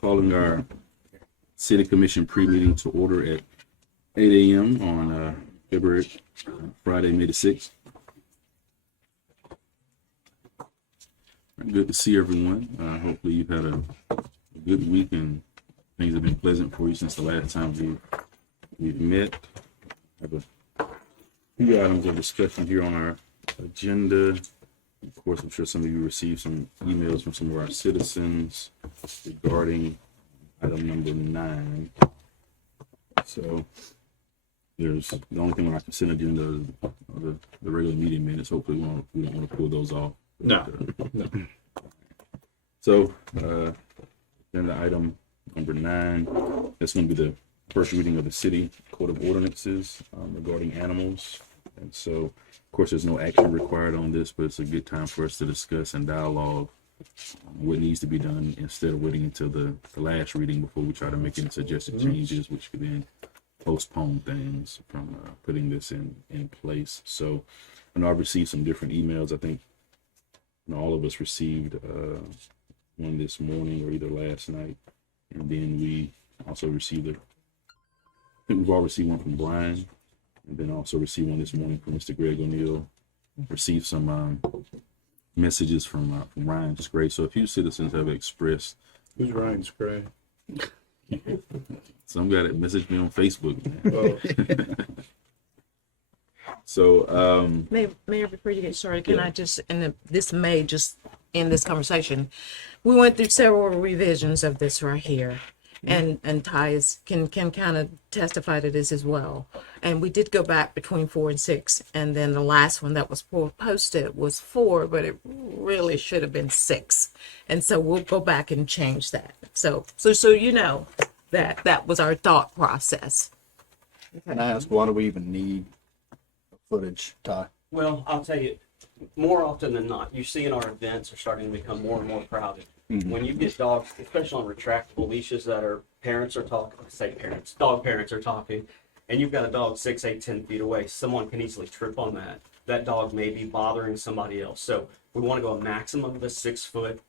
Calling our City Commission pre-meeting to order at 8 a.m. on Friday, May the 6th. Good to see everyone. Hopefully you've had a good week and things have been pleasant for you since the last time we've met. I have a few items of discussion here on our agenda. Of course, I'm sure some of you received some emails from some of our citizens regarding item number 9. So there's the only thing on our consent agenda are the regular meeting minutes. Hopefully we don't want to pull those off. No. So agenda item number 9, that's going to be the first reading of the city code of ordinances regarding animals. And so, of course, there's no action required on this, but it's a good time for us to discuss and dialogue what needs to be done instead of waiting until the last reading before we try to make any suggested changes, which could then postpone things from putting this in place. So I know I've received some different emails. I think all of us received one this morning or either last night, and then we also received I think we've all received one from Brian, and then also received one this morning from Mr. Greg O'Neill. Received some messages from Ryan Scray. So a few citizens have expressed. Who's Ryan Scray? Some guy that messaged me on Facebook. Oh. So Mayor, before you get started, can I just, and this may just end this conversation. We went through several revisions of this right here, and Ty can kind of testify to this as well. And we did go back between 4 and 6, and then the last one that was posted was 4, but it really should have been 6. And so we'll go back and change that. So you know that was our thought process. Can I ask, why do we even need footage, Ty? Well, I'll tell you, more often than not, you see in our events are starting to become more and more crowded. Mm-hmm. When you get dogs, especially on retractable leashes that are dog parents are talking, and you've got a dog 6, 8, 10 feet away, someone can easily trip on that. That dog may be bothering somebody else. So we want to go a maximum of a 6-foot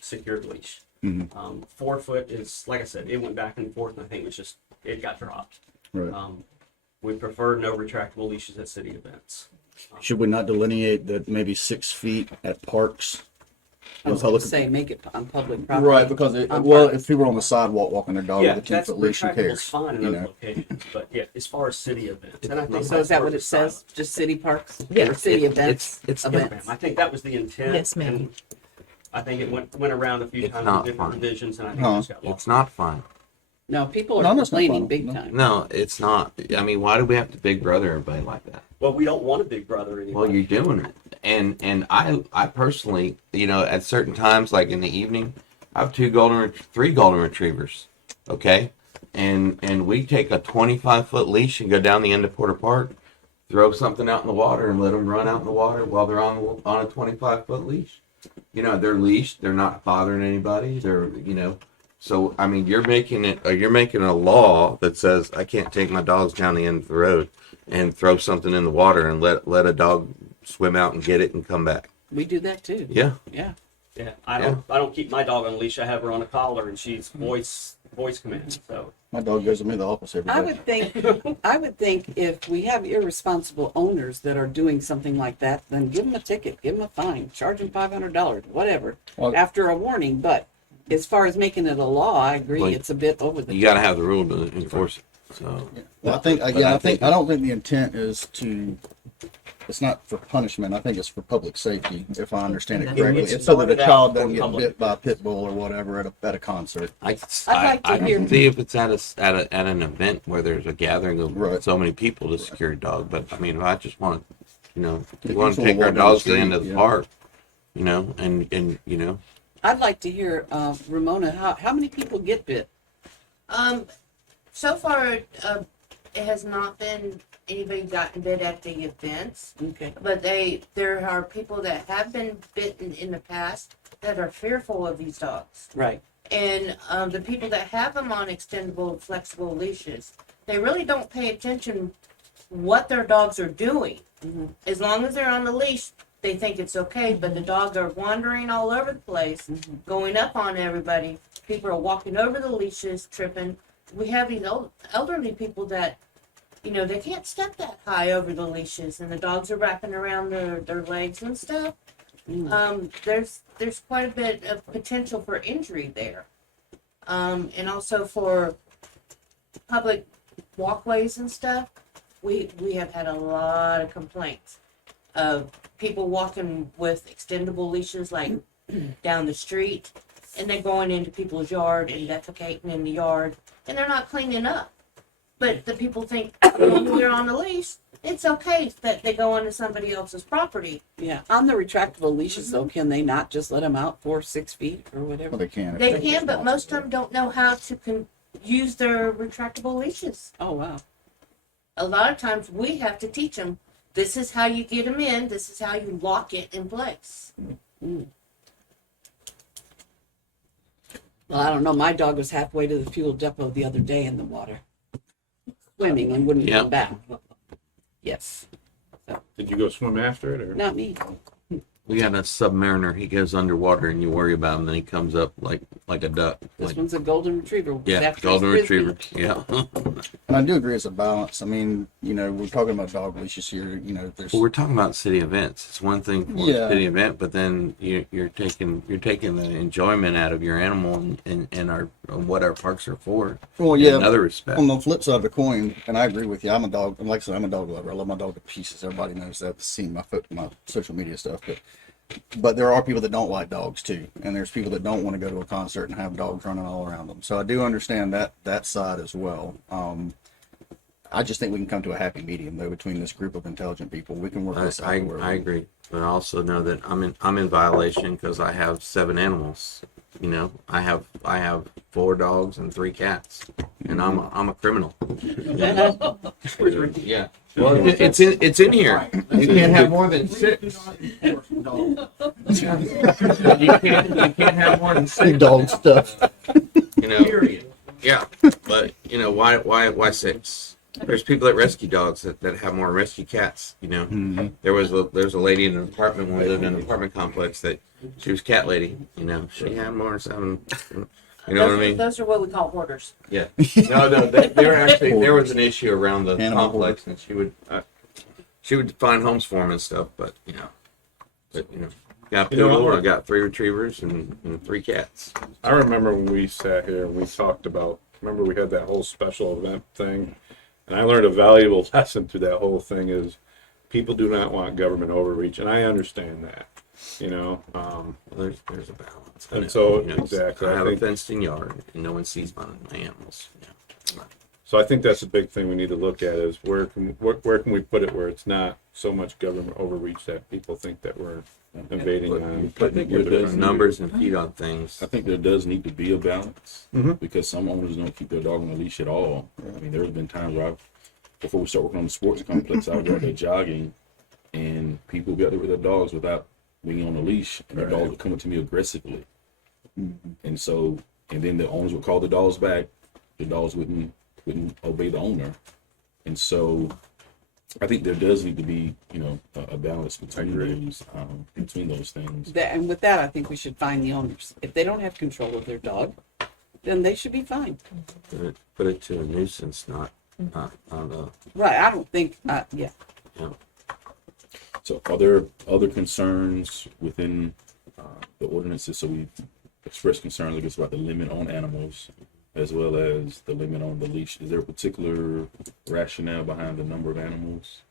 secured leash. Mm-hmm. 4 foot is, like I said, it went back and forth, and I think it got dropped. Right. We prefer no retractable leashes at city events. Should we not delineate that maybe 6 feet at parks? I was going to say, make it on public property. Right, because if people are on the sidewalk walking their dog with a 10-foot leash, who retractable's cares? fine in those locations, but yeah, as far as city events, and I think So is that what it says? Just city parks? Yeah. Or city events? Yes, ma'am. I think that was the intent. Yes, ma'am. And I think it went around a few It's times not with different fine. revisions, and I think it just got lost. It's not fun. No, people No, are that's not complaining fun. big No. time. No, it's not. I mean, why do we have to big brother everybody like that? Well, we don't want a big brother anymore. Well, you're doing it. And I personally, at certain times, like in the evening, I have 3 golden retrievers. Okay. And we take a 25-foot leash and go down the end of Porter Park, throw something out in the water and let them run out in the water while they're on a 25-foot leash. They're leashed. They're not bothering anybody. So, I mean, you're making a law that says I can't take my dogs down the end of the road and throw something in the water and let a dog swim out and get it and come back. We do that too. Yeah. Yeah. Yeah, I don't keep my dog on a leash. I have her on a collar, and she's voice command. So My dog goes with me to the office every day. I would think if we have irresponsible owners that are doing something like that, then give them a ticket, give them a fine, charge them $500, whatever, Well- after a warning. But as far as making it a law, I agree, Well, it's a bit over the You got to have the rule to enforce it. So, Well, I don't think the intent is to. It's not for punishment. I think it's for public safety, if I understand it correctly. It's It's so that a started out child for doesn't get public. bit by a pit bull or whatever at a concert. I'd like to I hear- can see if it's at an event where there's a gathering of Right. so many people to secure a dog. But I mean, if I just want to, we want If to you just wanna take our walk down the dogs to the end of street, the yeah. park, and I'd like to hear, Ramona, how many people get bit? So far, it has not been anybody gotten bit at the events, Okay. but there are people that have been bitten in the past that are fearful of these dogs. Right. And the people that have them on extendable, flexible leashes, they really don't pay attention what their dogs are doing. Mm-hmm. As long as they're on the leash, they think it's okay, but the dogs are wandering all over the place, going up on everybody. People are walking over the leashes, tripping. We have these elderly people that, you know, they can't step that high over the leashes, and the dogs are wrapping around their legs and stuff. There's quite a bit of potential for injury there, and also for public walkways and stuff. We have had a lot of complaints of people walking with extendable leashes, like down the street, and they're going into people's yard and defecating in the yard, and they're not cleaning up. But the people think, when they're on a leash, it's okay that they go onto somebody else's property. Yeah, on the retractable leashes though, can they not just let them out 4 or 6 feet or whatever? Well, they can. if They they're can, but most of responsible. them don't know how to use their retractable leashes. Oh, wow. A lot of times we have to teach them, this is how you get them in, this is how you lock it in place. Well, I don't know. My dog was halfway to the fuel depot the other day in the water, swimming, and wouldn't Yeah. come back. Yes, Did you go swim after it, or? not me. We got a submariner. He goes underwater, and you worry about him. Then he comes up like a duck. This Like, one's a golden retriever. yeah, After golden his frisbee. retriever. Yeah. And I do agree it's a balance. I mean, you know, we're talking about dog leashes here. You know, there's Well, we're talking about city events. It's one thing for Yeah. a city event, but then you're taking the enjoyment out of your animal and what our parks are for. well, In yeah. another respect. On the flip side of the coin, and I agree with you. I'm a dog. Like I said, I'm a dog lover. I love my dog to pieces. Everybody knows that. Seen my social media stuff, but there are people that don't like dogs too, and there's people that don't want to go to a concert and have dogs running all around them. So I do understand that side as well. I just think we can come to a happy medium though between this group of intelligent people. We can work this out. I where agree, but I also know that I'm in violation because I have 7 animals. You know, I have 4 dogs and 3 cats, and I'm a criminal. Yeah. Well, it's in here. You can't have more than 6. You can't have more than 6. big dog stuff. You know. Yeah, but you know why 6? There's people that rescue dogs that have more rescue cats. You know, there's a lady in an apartment when we lived in an apartment complex that she was cat lady. You know, she had more than 7. You know what I mean? Those are what we call hoarders. Yeah. No, there actually there was an issue around the Animal complex, and she would find homes for them and stuff. But got a You know, poodle. I- I got 3 retrievers and 3 cats. I remember when we sat here and we talked about, remember we had that whole special event thing, and I learned a valuable lesson through that whole thing is people do not want government overreach, and I understand that, you know. Well, there's a balance. And so, You know, exactly, I I have a think- fenced-in yard, and no one sees my animals. Yeah. So I think that's a big thing we need to look at is where can we put it where it's not so much government overreach that people think that we're invading on. I think there does Numbers and feed on things. I think there does need to be a balance Mhm. because some owners don't keep their dog on a leash at all. I mean, there's been times where before we start working on the sports complex, I was out there jogging, and people be out there with their dogs without being on a leash, and their dogs would come up to me aggressively. And then the owners would call the dogs back. The dogs wouldn't obey the owner, and so I think there does need to be, you know, a balance between those things. And with that, I think we should fine the owners. If they don't have control of their dog, then they should be fined. Put it to a nuisance, not a. Right, I don't think, yeah. So are there other concerns within the ordinances? So we expressed concerns, I guess, about the limit on animals as well as the limit on the leash. Is there a particular rationale behind the number of animals?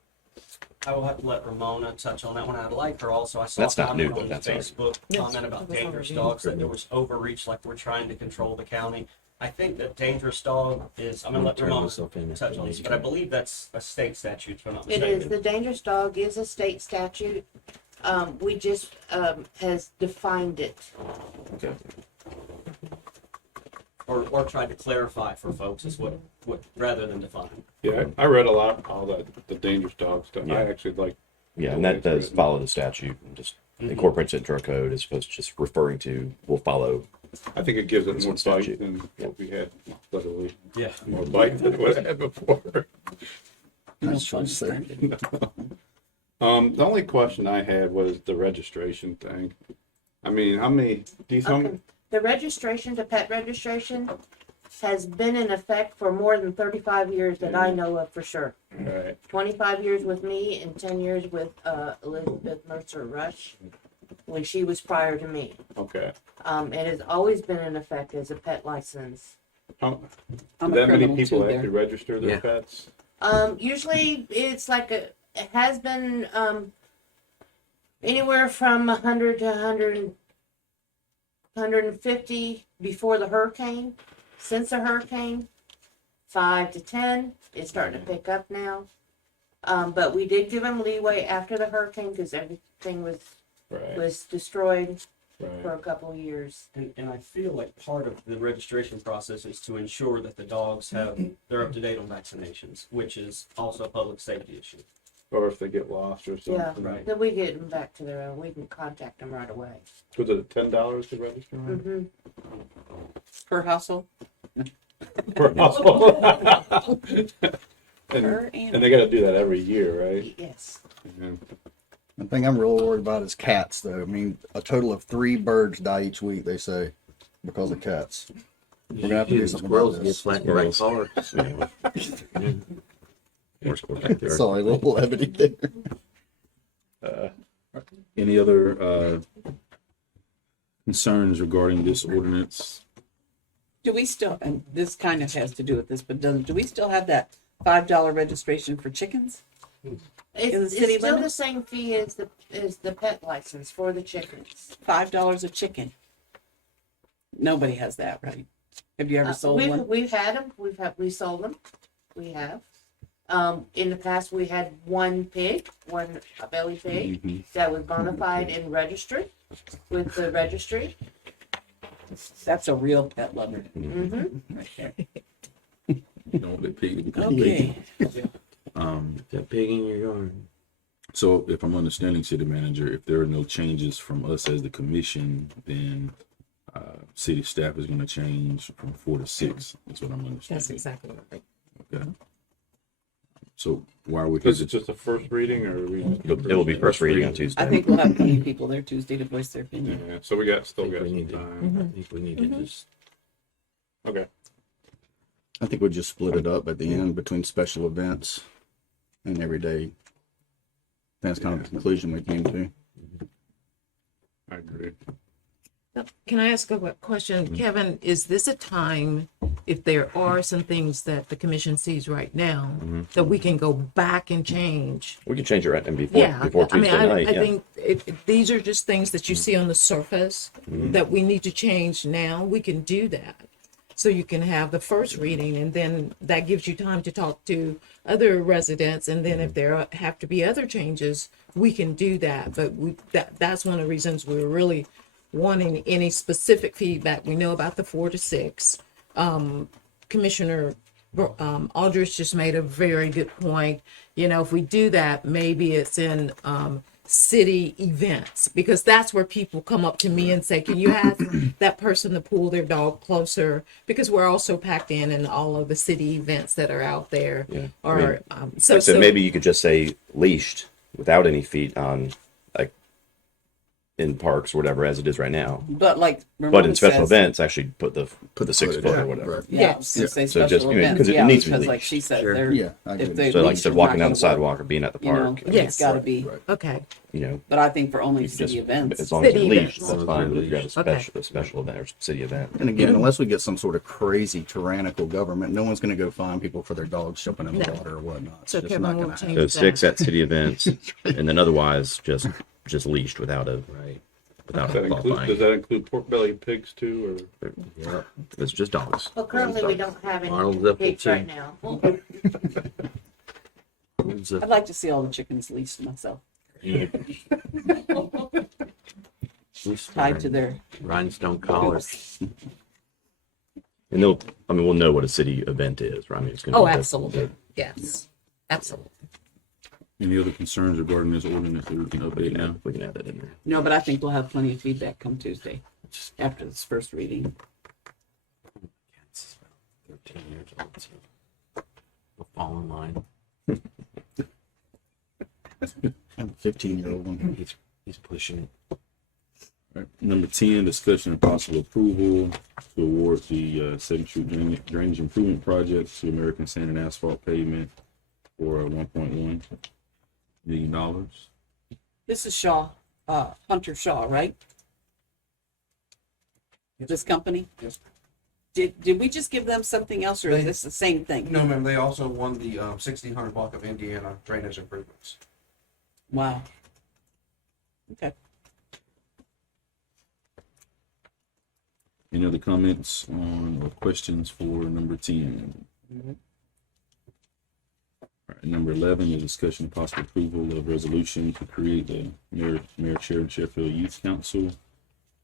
I will have to let Ramona touch on that one. I'd like her also. I saw That's a not new, comment though. on That's already- Facebook Yes, comment about that was dangerous already- dogs, that there was overreach, like we're trying to control the county. I think that dangerous dog is, I'm gonna let Turn Ramona myself in. touch on this, but I believe that's a state statute, if I'm not It mistaken. is, the dangerous dog is a state statute. We just, has defined it. Okay. Or tried to clarify for folks is what rather than define. Yeah, I read a lot, all the dangerous dog stuff. Yeah. I actually like. Yeah, and that does follow the statute and just incorporates it into our code as opposed to just referring to, we'll follow. I think it gives it more Some bite statute. than what we had, literally, Yeah. more bite than what I had before. Nice choice there. The only question I had was the registration thing. I mean, how many, do you tell me? Okay. The registration to pet registration has been in effect for more than 35 years that I know of for sure. Right, 25 years with me and 10 years with Elizabeth Mercer Rush when she was prior to me. okay. It has always been in effect as a pet license. How, I'm a that many criminal people too there. actually register their Yeah. pets? Usually it's like it has been anywhere from 100 to 150 before the hurricane. Since the hurricane, 5 to 10. It's starting to pick up now. But we did give them leeway after the hurricane because everything Right, was destroyed for right. a couple of years. And I feel like part of the registration process is to ensure that the dogs they're up to date on vaccinations, which is also a public safety issue. Or if they get lost or Yeah, something. Right. then we get them back to their own. We can contact them right away. Was it $10 to register? Mm-hmm. Per household? Per household? Per And animal. they gotta do that every year, right? Yes. Yeah. The thing I'm real worried about is cats, though. I mean, a total of 3 birds die each week, they say, because of cats. We're gonna have to do something about Squirrels get this. flat right car. More squirrel backyard. Sorry, a little levity there. Any other concerns regarding this ordinance? Do we still, and this kind of has to do with this, but do we still have that $5 registration for chickens? It's, In the it's city still limits? the same fee as the pet license for the chickens. $5 a chicken. Nobody has that, right? Have you ever sold one? We've had them. We sold them. We have. In the past, we had one belly pig that was bona fide and registered with the registry. That's a real pet lover. Mm-hmm. Right there. Don't let pig become big. Okay. That pig in your yard. So if I'm understanding, city manager, if there are no changes from us as the commission, then city staff is going to change from 4 to 6. That's what I'm understanding. That's exactly right. Okay. So why are we? Is it just a first reading or are we? It will be first reading on Tuesday. I think we'll have plenty of people there Tuesday to voice their opinion. Yeah, so we still got we some need to- time. I think we need to just Okay. I think we'll just split it up at the end between special events and everyday. That's kind of the conclusion we came to. I agree. Can I ask a question? Kevin, is this a time, if there are some things that the commission sees right now, that we can go back and change? We can change it right and before Yeah, before I mean, Tuesday night. I Yeah. think these are just things that you see on the surface that we need to change now. We can do that. So you can have the first reading and then that gives you time to talk to other residents. And then if there have to be other changes, we can do that. But that's one of the reasons we're really wanting any specific feedback. We know about the 4 to 6. Commissioner Aldrich just made a very good point. You know, if we do that, maybe it's in city events, because that's where people come up to me and say, can you ask that person to pull their dog closer? Because we're also packed in all of the city events that are out there. Yeah. Or So maybe you could just say leashed without any feet on, like in parks or whatever, as it is right now. But like But in Ramona special says, events, actually put the 6 footage, foot or yeah, whatever. right. yeah, I Yes. was gonna say So just, special you know, events, 'cause it yeah, needs to be because like leashed. she said, Sure. they're, Yeah, I agree if with they you. So like leash instead is of not walking down gonna the sidewalk or being at the you know, park, Yes. it's gotta be, Right. okay. you know, but I think for only you can city just, events. as long as City you're leashed, events. that's fine. But if you have a Okay. special event or city event, And again, unless we get some sort of crazy tyrannical government, no one's going to go find people for their dogs jumping in the No. water or whatnot. It's So just Kevin not will going to change happen. so 6 at city events, and then otherwise just leashed without a right. without Does that a include, qualifying. does that include pork belly pigs too, or? Yeah. It's just dogs. Well, currently we don't have Arnold any Zippel, pigs too. right now. I'd like to see all the chickens leashed myself, tied to their, rhinestone collars. And we'll know what a city event is, right? I mean, it's going to Oh, be absolutely. Yes, absolutely. Any other concerns regarding this ordinance that we can update now? We can add that in there. no, but I think we'll have plenty of feedback come Tuesday after this first reading. It's about 13 years old, so we'll fall in line. I'm a 15-year-old one. He's pushing it. All right. Number 10, discussion and possible approval to award the 7th Street Drainage Improvement Project to American Sand and Asphalt Pavement for $1.1 million. This is Shaw, Hunter Shaw, right? This company? Yes. Did we just give them something else, or is this the same thing? No, ma'am, they also won the 1600 block of Indiana drainage improvements. Wow. Okay. Any other comments on or questions for number 10? All right, number 11 is discussion and possible approval of resolution to create the Mayor Chair and Sheffield Youth Council.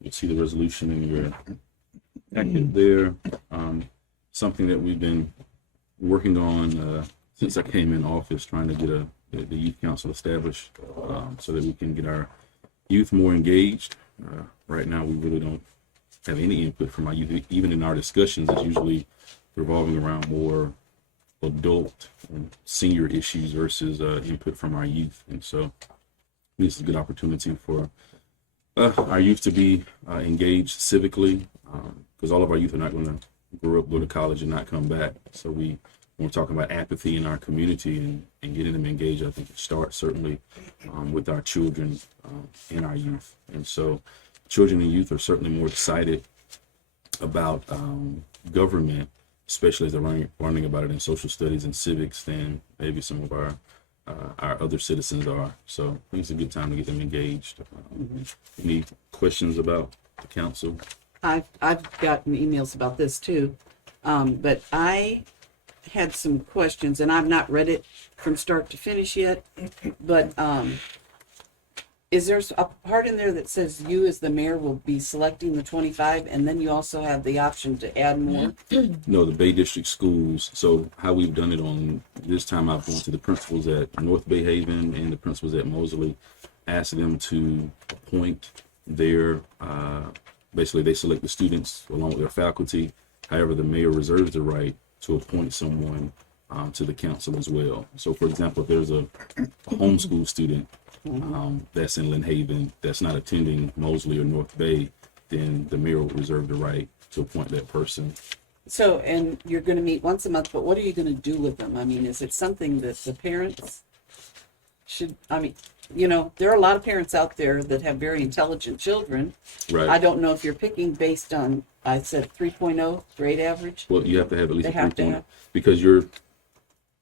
You'll see the resolution in your packet there. Something that we've been working on since I came in office, trying to get the youth council established so that we can get our youth more engaged. Right now, we really don't have any input from our youth. Even in our discussions, it's usually revolving around more adult and senior issues versus input from our youth. And so this is a good opportunity for our youth to be engaged civically, because all of our youth are not going to grow up, go to college, and not come back. So when we're talking about apathy in our community and getting them engaged, I think it starts certainly with our children and our youth. And so children and youth are certainly more excited about government, especially as they're learning about it in social studies and civics, than maybe some of our other citizens are. So I think it's a good time to get them engaged. Any questions about the council? I've gotten emails about this too, but I had some questions, and I've not read it from start to finish yet. But is there a part in there that says you as the mayor will be selecting the 25, and then you also have the option to add more? No, the Bay District schools. So how we've done it on this time, I've gone to the principals at North Bay Haven and the principals at Mosley, asked them to appoint their, basically they select the students along with their faculty. However, the mayor reserves the right to appoint someone to the council as well. So for example, if there's a homeschool student that's in Lynn Haven that's not attending Mosley or North Bay, then the mayor will reserve the right to appoint that person. So, and you're going to meet once a month, but what are you going to do with them? I mean, is it something that the parents should, I mean, you know, there are a lot of parents out there that have very intelligent children. Right. I don't know if you're picking based on, I said 3.0 grade average. Well, you have to have at least They a have to 3.0 have- because you're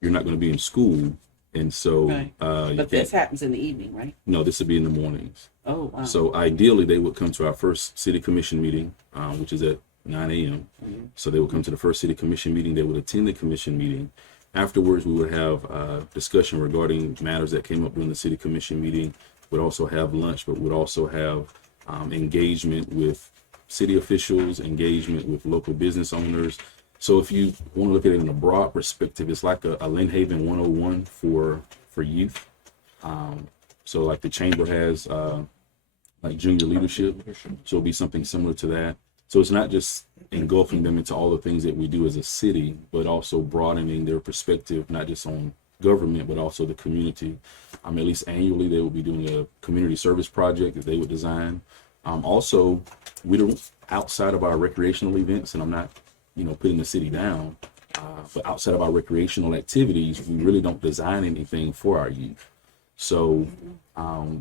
not going to be in school, and so Right. you But this can't. happens in the evening, right? No, this would be in the mornings. Oh, wow. So ideally, they would come to our first city commission meeting, which is at 9 a.m. So they would come to the first city commission meeting. They would attend the commission meeting. Afterwards, we would have discussion regarding matters that came up during the city commission meeting. We'd also have lunch, but we'd also have engagement with city officials, engagement with local business owners. So if you want to look at it in a broad perspective, it's like a Lynn Haven 101 for youth. So like the chamber has like junior leadership, so it'll be something similar to that. So it's not just engulfing them into all the things that we do as a city, but also broadening their perspective, not just on government, but also the community. At least annually, they will be doing a community service project that they would design. Also, we don't, outside of our recreational events, and I'm not, putting the city down, but outside of our recreational activities, we really don't design anything for our youth. So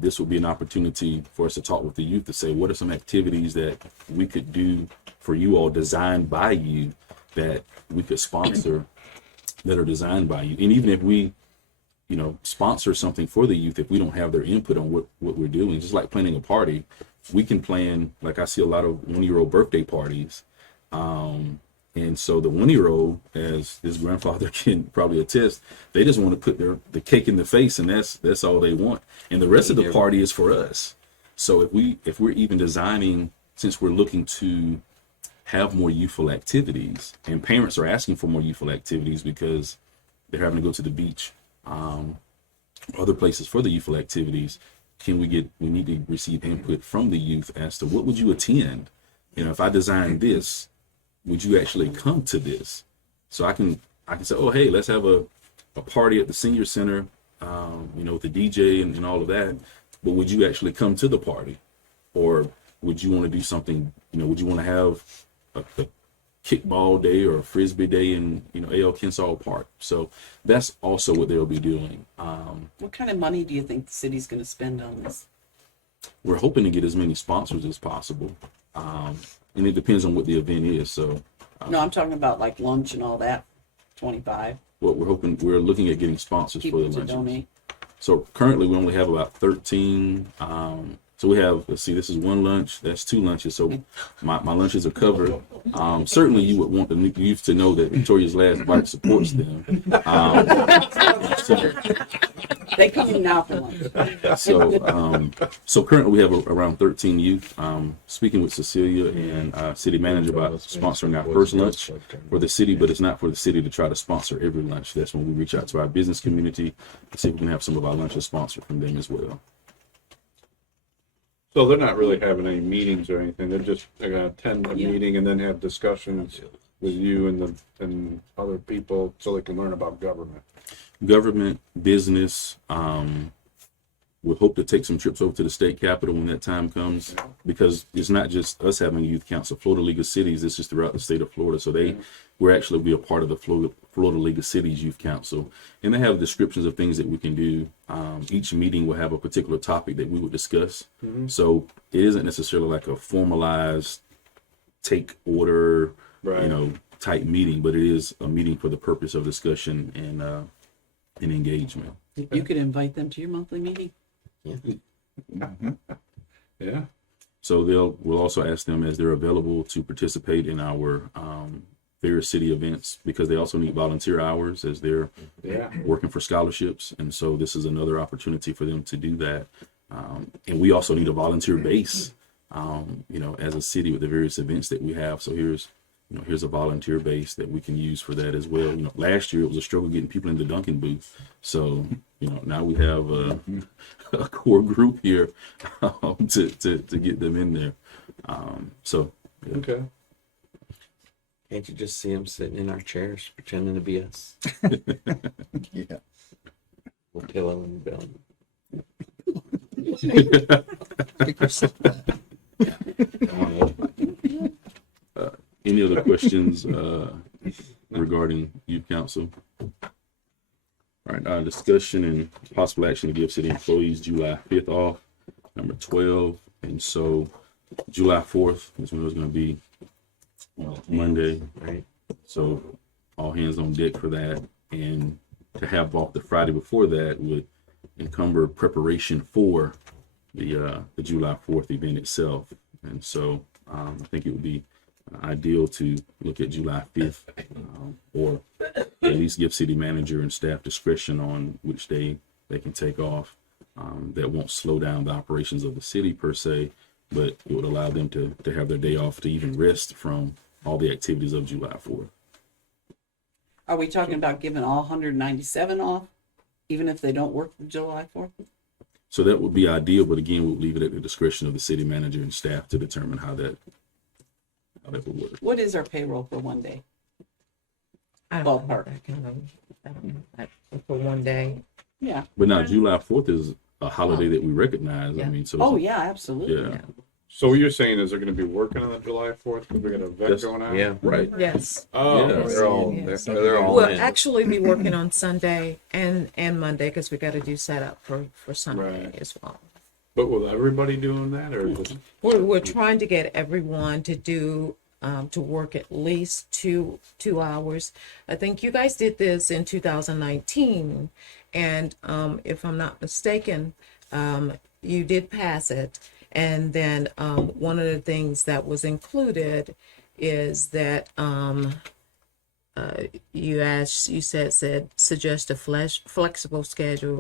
this will be an opportunity for us to talk with the youth to say, what are some activities that we could do for you all, designed by you, that we could sponsor, that are designed by you. And even if we, sponsor something for the youth, if we don't have their input on what we're doing, just like planning a party, we can plan, like I see a lot of 1-year-old birthday parties. And so the 1-year-old, as his grandfather can probably attest, they just want to put the cake in the face, and that's all they want. And the rest of the party is for us. So if we're even designing, since we're looking to have more youthful activities, and parents are asking for more youthful activities because they're having to go to the beach, other places for the youthful activities, we need to receive input from the youth as to what would you attend? If I design this, would you actually come to this? So I can say, oh, hey, let's have a party at the senior center with the DJ and all of that, but would you actually come to the party? Or would you want to do something, would you want to have a kickball day or a frisbee day in, A.L. Kinsall Park? So that's also what they'll be doing. What kind of money do you think the city's going to spend on this? We're hoping to get as many sponsors as possible. And it depends on what the event is. So No, I'm talking about like lunch and all that. 25 what we're looking at getting sponsors for people the to lunches. donate. So currently we only have about 13. So we have, let's see, this is one lunch, that's 2 lunches. So my lunches are covered. Certainly you would want the youth to know that Victoria's Last Bite supports them. They come in now for lunch. So currently we have around 13 youth. Speaking with Cecilia and city manager about sponsoring our first lunch for the city, but it's not for the city to try to sponsor every lunch. That's when we reach out to our business community to see if we can have some of our lunches sponsored from them as well. So they're not really having any meetings or anything. They're gonna attend a meeting and then have discussions with you and other people so they can learn about government. Government, business. We hope to take some trips over to the state capitol when that time comes, because it's not just us having a youth council. Florida League of Cities, this is throughout the state of Florida. So we're actually be a part of the Florida League of Cities Youth Council. And they have descriptions of things that we can do. Each meeting will have a particular topic that we would discuss. So it isn't necessarily like a formalized take order, type meeting, but it is a meeting for the purpose of discussion and engagement. You could invite them to your monthly meeting. Yeah. So we'll also ask them as they're available to participate in our various city events, because they also need volunteer hours as they're working for scholarships. And so this is another opportunity for them to do that. And we also need a volunteer base, as a city with the various events that we have. So here's a volunteer base that we can use for that as well. Last year it was a struggle getting people in the Dunkin' booth. So, now we have a core group here to get them in there. Yeah. Okay. Can't you just see them sitting in our chairs pretending to be us? Yeah. We'll kill them and bill them. Speak for yourself. Any other questions regarding youth council? All right, discussion and possible action to give city employees July 5th off, number 12. And so July 4th is when it was going to be Monday. Right. So all hands on deck for that. And to have off the Friday before that would encumber preparation for the July 4th event itself. And so I think it would be ideal to look at July 5th, or at least give city manager and staff discretion on which day they can take off. That won't slow down the operations of the city per se, but it would allow them to have their day off to even rest from all the activities of July 4th. Are we talking about giving all 197 off, even if they don't work the July 4th? So that would be ideal, but again, we'll leave it at the discretion of the city manager and staff to determine how that would work. What is our payroll for one day? I don't know that kind of, for one day. Yeah. But now July 4th is a holiday that we recognize. Yeah. I mean, so Oh, yeah, absolutely. yeah, So what you're saying is they're going to be working on the July 4th because we got an event Yes. going on? Yeah. right. Yes. Oh, Yeah. They're all Yes. they're all We'll in. actually be working on Sunday and Monday, because we got to do setup for Sunday Right. as well. but with everybody doing that, or just We're trying to get everyone to do to work at least two hours. I think you guys did this in 2019, and if I'm not mistaken, you did pass it. And then one of the things that was included is that you said suggest a flexible schedule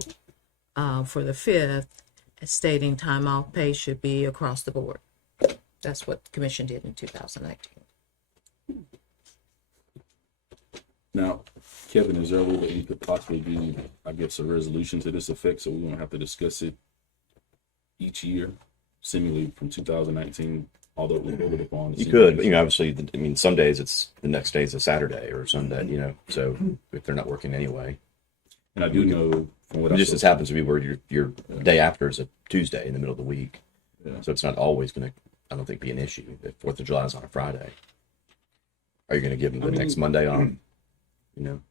for the 5th, stating time off pay should be across the board. That's what the commission did in 2019. Now, Kevin, is there a way that we could possibly do, I guess, a resolution to this effect, so we won't have to discuss it each year, seemingly from 2019, although it was voted upon? You could, but, obviously, some days it's the next day is a Saturday or Sunday, so if they're not working anyway. And I do know And what It I just saw- as happens to be where your day after is a Tuesday in the middle of the week. Yeah. So it's not always going to, I don't think, be an issue if 4th of July is on a Friday. Are you going to give them the next Monday on? You know,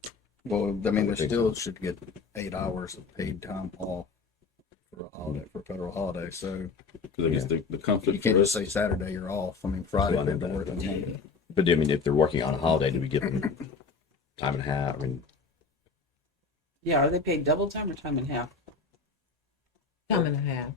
Well, I mean, they would think still should get 8 hours of paid time off for a holiday, for a federal holiday. So Because I guess the you conflict can't for just us, say Saturday you're off. I mean, Friday Well, I they have know to that. work on Monday. but I mean, if they're working on a holiday, do we give them time and a half? I mean, Yeah, are they paid double time or time and a half? Time and a half.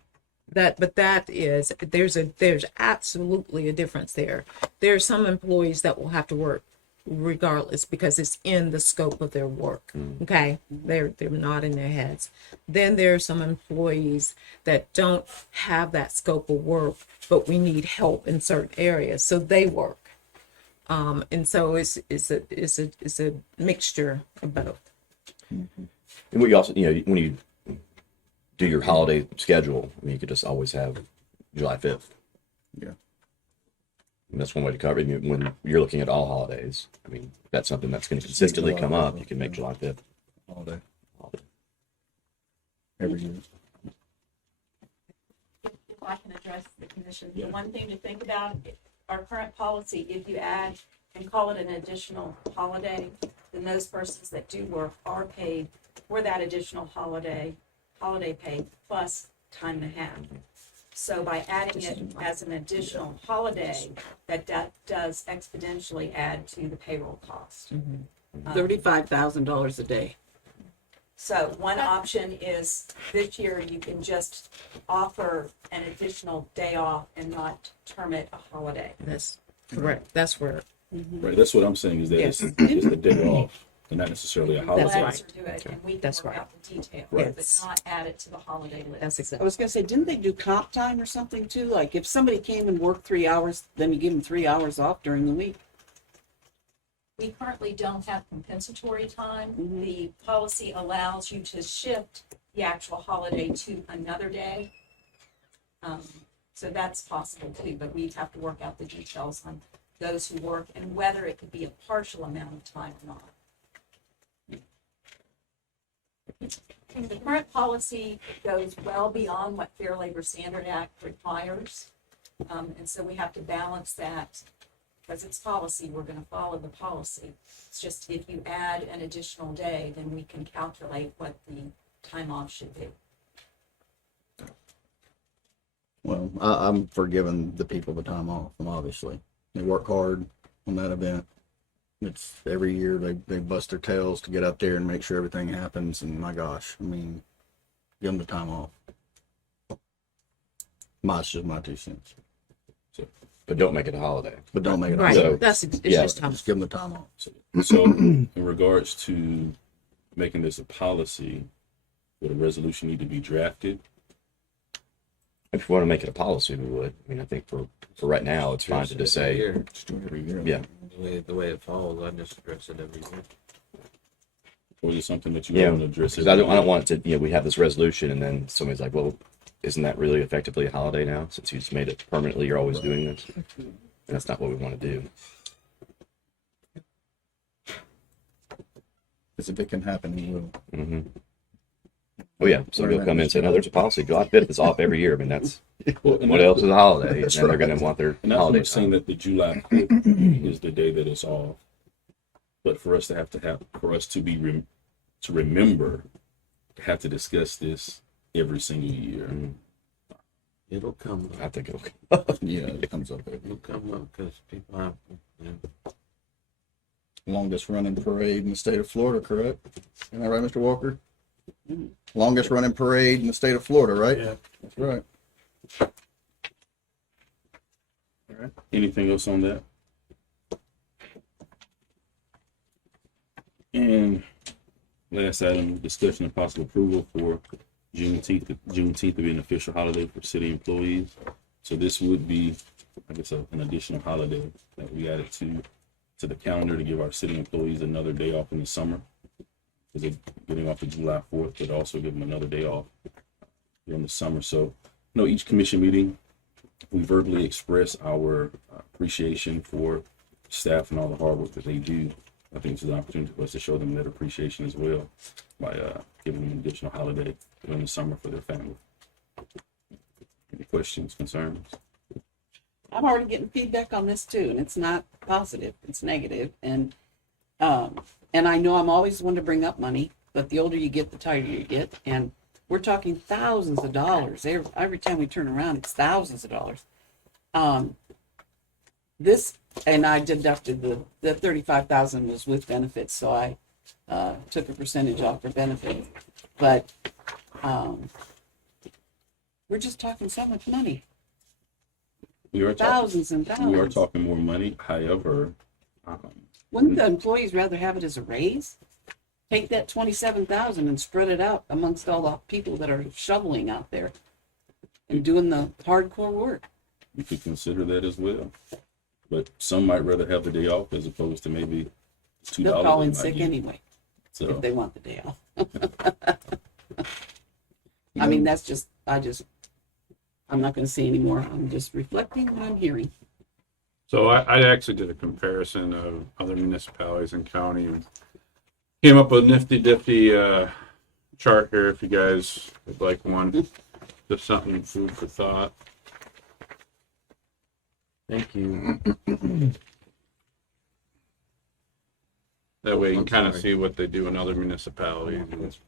There's absolutely a difference there. There are some employees that will have to work regardless because it's in the scope of their work. Okay, they're nodding their heads. Then there are some employees that don't have that scope of work, but we need help in certain areas, so they work. And so it's a mixture of both. and what you also, you know, when you do your holiday schedule, I mean, you could just always have July 5th. Yeah. And that's one way to cover it. When you're looking at all holidays, I mean, if that's something that's going to consistently July come up, 5th, you can make yeah. July 5th. Holiday every year. If I can address the commission, the one thing to think about, our current policy, if you add and call it an additional holiday, then those persons that do work are paid for that additional holiday pay plus time and a half. So by adding it as an additional holiday, that does exponentially add to the payroll cost. $35,000 a day. So one option is this year you can just offer an additional day off and not term it a holiday. That's correct. That's where right, that's what I'm saying is that Yes. it's the day off and not necessarily a holiday. That's Let right. us do it, and we can That's work right. out the details, Right. but not add it to the holiday list. that's I exactly. was gonna say, didn't they do comp time or something too? Like if somebody came and worked 3 hours, then you give them 3 hours off during the week. We currently don't have compensatory time. The policy allows you to shift the actual holiday to another day. So that's possible too, but we'd have to work out the details on those who work and whether it could be a partial amount of time or not. The current policy goes well beyond what Fair Labor Standard Act requires. And so we have to balance that. Because it's policy, we're gonna follow the policy. It's just if you add an additional day, then we can calculate what the time off should be. Well, I'm for giving the people the time off. Obviously, they work hard on that event. It's every year they bust their tails to get up there and make sure everything happens. And my gosh, I mean, give them the time off. That's just my 2 cents. But don't make it a holiday. But don't make it. Right. So, It's yeah. just time. Just give them the time off. So in regards to making this a policy, would a resolution need to be drafted? If you want to make it a policy, we would. I mean, I think for right now, it's fine to just say, Just do it every year. yeah, The way it falls, I just address it every year. Or is it something that you yeah. want to address? Because I don't want it to, you know, we have this resolution and then somebody's like, well, isn't that really effectively a holiday now? Since you just made it permanently, you're always doing this. And that's not what we want to do. Because if it can happen, it will. Mm-hmm. Oh yeah, somebody will come in and say, no, there's a policy. July 5th is off every year. I mean, that's Well, and what that's- else is a holiday? And That's then they're right. going to want their And that's holiday not saying time. that the July 5th is the day that it's off, but for us to be to remember, to have to discuss this every single year. Mhm. It'll come I up. think it'll. Yeah, it comes up. It'll come up because people have, Longest running parade in the state of Florida, correct? Isn't that right, Mr. Walker? Longest running parade in the state of Florida, right? Yeah. That's right. All right. Anything else on that? And last item, discussion and possible approval for Juneteenth to be an official holiday for city employees. So this would be, I guess, an additional holiday that we added to the calendar to give our city employees another day off in the summer. Because they're getting off of July 4th, but also give them another day off during the summer. So, each commission meeting, we verbally express our appreciation for staff and all the hard work that they do I think this is an opportunity for us to show them that appreciation as well by giving them an additional holiday during the summer for their family. Any questions, concerns? I'm already getting feedback on this too, and it's not positive, it's negative. And I know I'm always one to bring up money, but the older you get, the tighter you get. And we're talking thousands of dollars. Every time we turn around, it's thousands of dollars. This, and I deducted the 35,000 was with benefits, so I took a percentage off for benefits. But we're just talking so much money. We are Thousands and talking, we are thousands. talking more money. However, Wouldn't the employees rather have it as a raise? Take that 27,000 and spread it out amongst all the people that are shoveling out there and doing the hardcore work. you could consider that as well. But some might rather have the day off as opposed to maybe $2. They'll call they in might sick get. anyway So if they want the day off. I mean, that's just, I'm not going to say anymore. I'm just reflecting what I'm hearing. So I actually did a comparison of other municipalities and county and came up with a nifty chart here if you guys would like one. Just something food for thought. Thank you. That way you can kind of see what they do in other municipalities.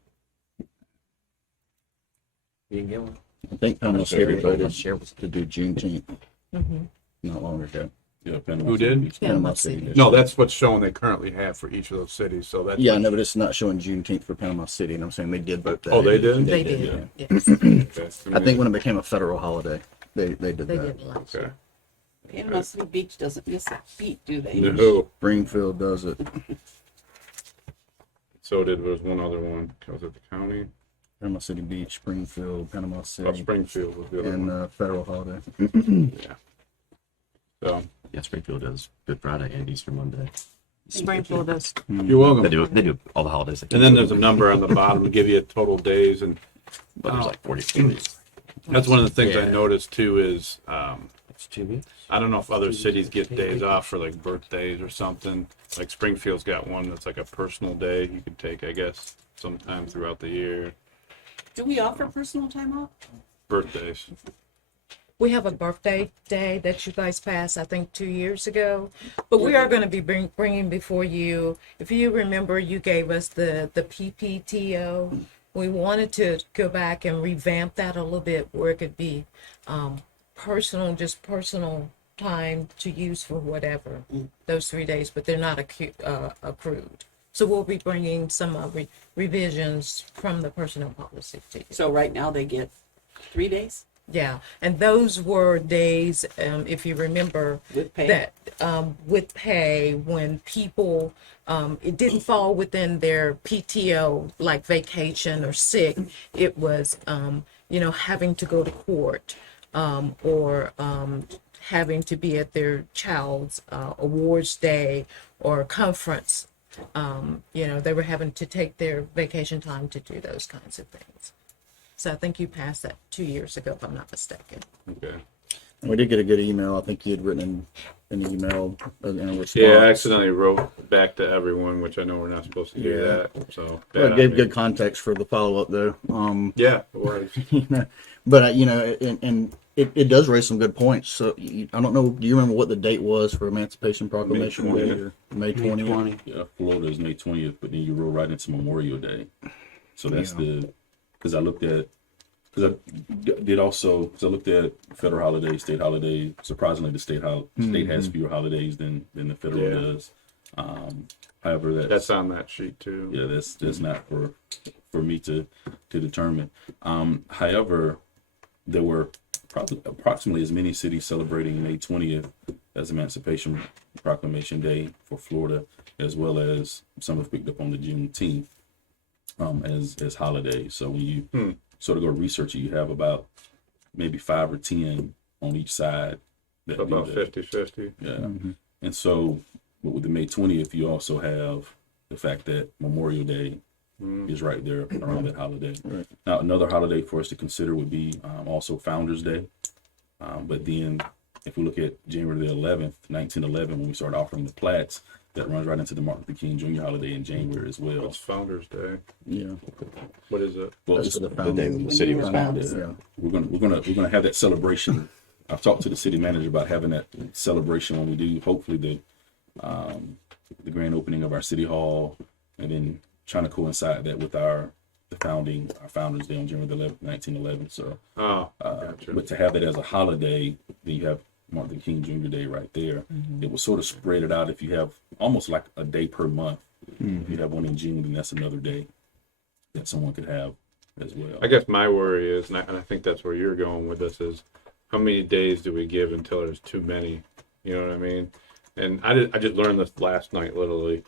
You can get one. I think Panama City voted Share to do Juneteenth Mm-hmm. not long ago. yeah, Panama Who City did? Beach. Panama City. No, that's what's showing they currently have for each of those cities. So that's Yeah, I know, but it's not showing Juneteenth for Panama City, and I'm saying they did vote that. Oh, they did? They did, did, yes, Okay. I think when it became a federal holiday, they did they that. did last Okay. year. Panama City Beach doesn't miss a beat, do they? No. Springfield does it. So there was one other one. Was it the county? Panama City Beach, Springfield, Panama Oh, City, Springfield was the other and one. federal holiday. Yeah. So Yeah, Springfield does Good Friday and Easter Monday. Springfield does. you're welcome. They do all the holidays. And then there's a number on the bottom to give you total days, and but there's like 40 days. that's one of the things I Yeah. noticed too is It's 2 weeks. I don't know if other cities get days off for like birthdays or something. Like Springfield's got one that's like a personal day you could take, I guess, sometime throughout the year. Do we offer personal time off? Birthdays. We have a birthday day that you guys passed, I think, 2 years ago. But we are going to be bringing before you, if you remember, you gave us the PPTO. We wanted to go back and revamp that a little bit where it could be just personal time to use for whatever, those 3 days, but they're not accrued. So we'll be bringing some revisions from the personnel policy to you. So right now they get 3 days Yeah, and those were days, if you remember, with pay. that with pay when people, it didn't fall within their PTO, like vacation or sick. It was, having to go to court or having to be at their child's awards day or conference. They were having to take their vacation time to do those kinds of things. So I think you passed that 2 years ago, if I'm not mistaken. Okay. And we did get a good email. I think you had written an email in a response. Yeah, I accidentally wrote back to everyone, which I know we're not supposed to do Yeah. that. So Well, bad it gave on me. good context for the follow up, though. Yeah, it was. But and it does raise some good points. So I don't know. Do you remember what the date was for Emancipation Proclamation Day? 20th. Or May 20th. Yeah, Florida is May 20th, but then you roll right into Memorial Day. So that's because I looked at, because I did also, because I looked at federal holidays, state holidays. Surprisingly, the state has fewer holidays than the federal Yeah. does. However, That's on that sheet too. yeah, that's not for me to determine. However, there were probably approximately as many cities celebrating May 20th as Emancipation Proclamation Day for Florida, as well as some have picked up on the Juneteenth as holidays. So when you sort of go research it, you have about maybe 5 or 10 on each side. That So do about that. 50-50. Yeah. And so with the May 20th, you also have the fact that Memorial Day is right there around that holiday. Right. Now, another holiday for us to consider would be also Founders Day. But then if we look at January the 11th, 1911, when we started offering the plats, that runs right into the Martin Luther King Jr. holiday in January as well. It's Founder's Day. Yeah. What is it? Well, That's it's for the The day when the founding. city was When founded. Yeah. we're gonna have that celebration. I've talked to the city manager about having that celebration when we do, hopefully the grand opening of our city hall, and then trying to coincide that with our Founders Day on January the 11th, 1911. So, Oh, gotcha. but to have that as a holiday, then you have Martin Luther King Jr. Day right there. It will sort of spread it out. If you have almost like a day per month, if you have one in June, then that's another day that someone could have as well. I guess my worry is, and I think that's where you're going with this, is how many days do we give until there's too many? You know what I mean? And I just learned this last night, literally.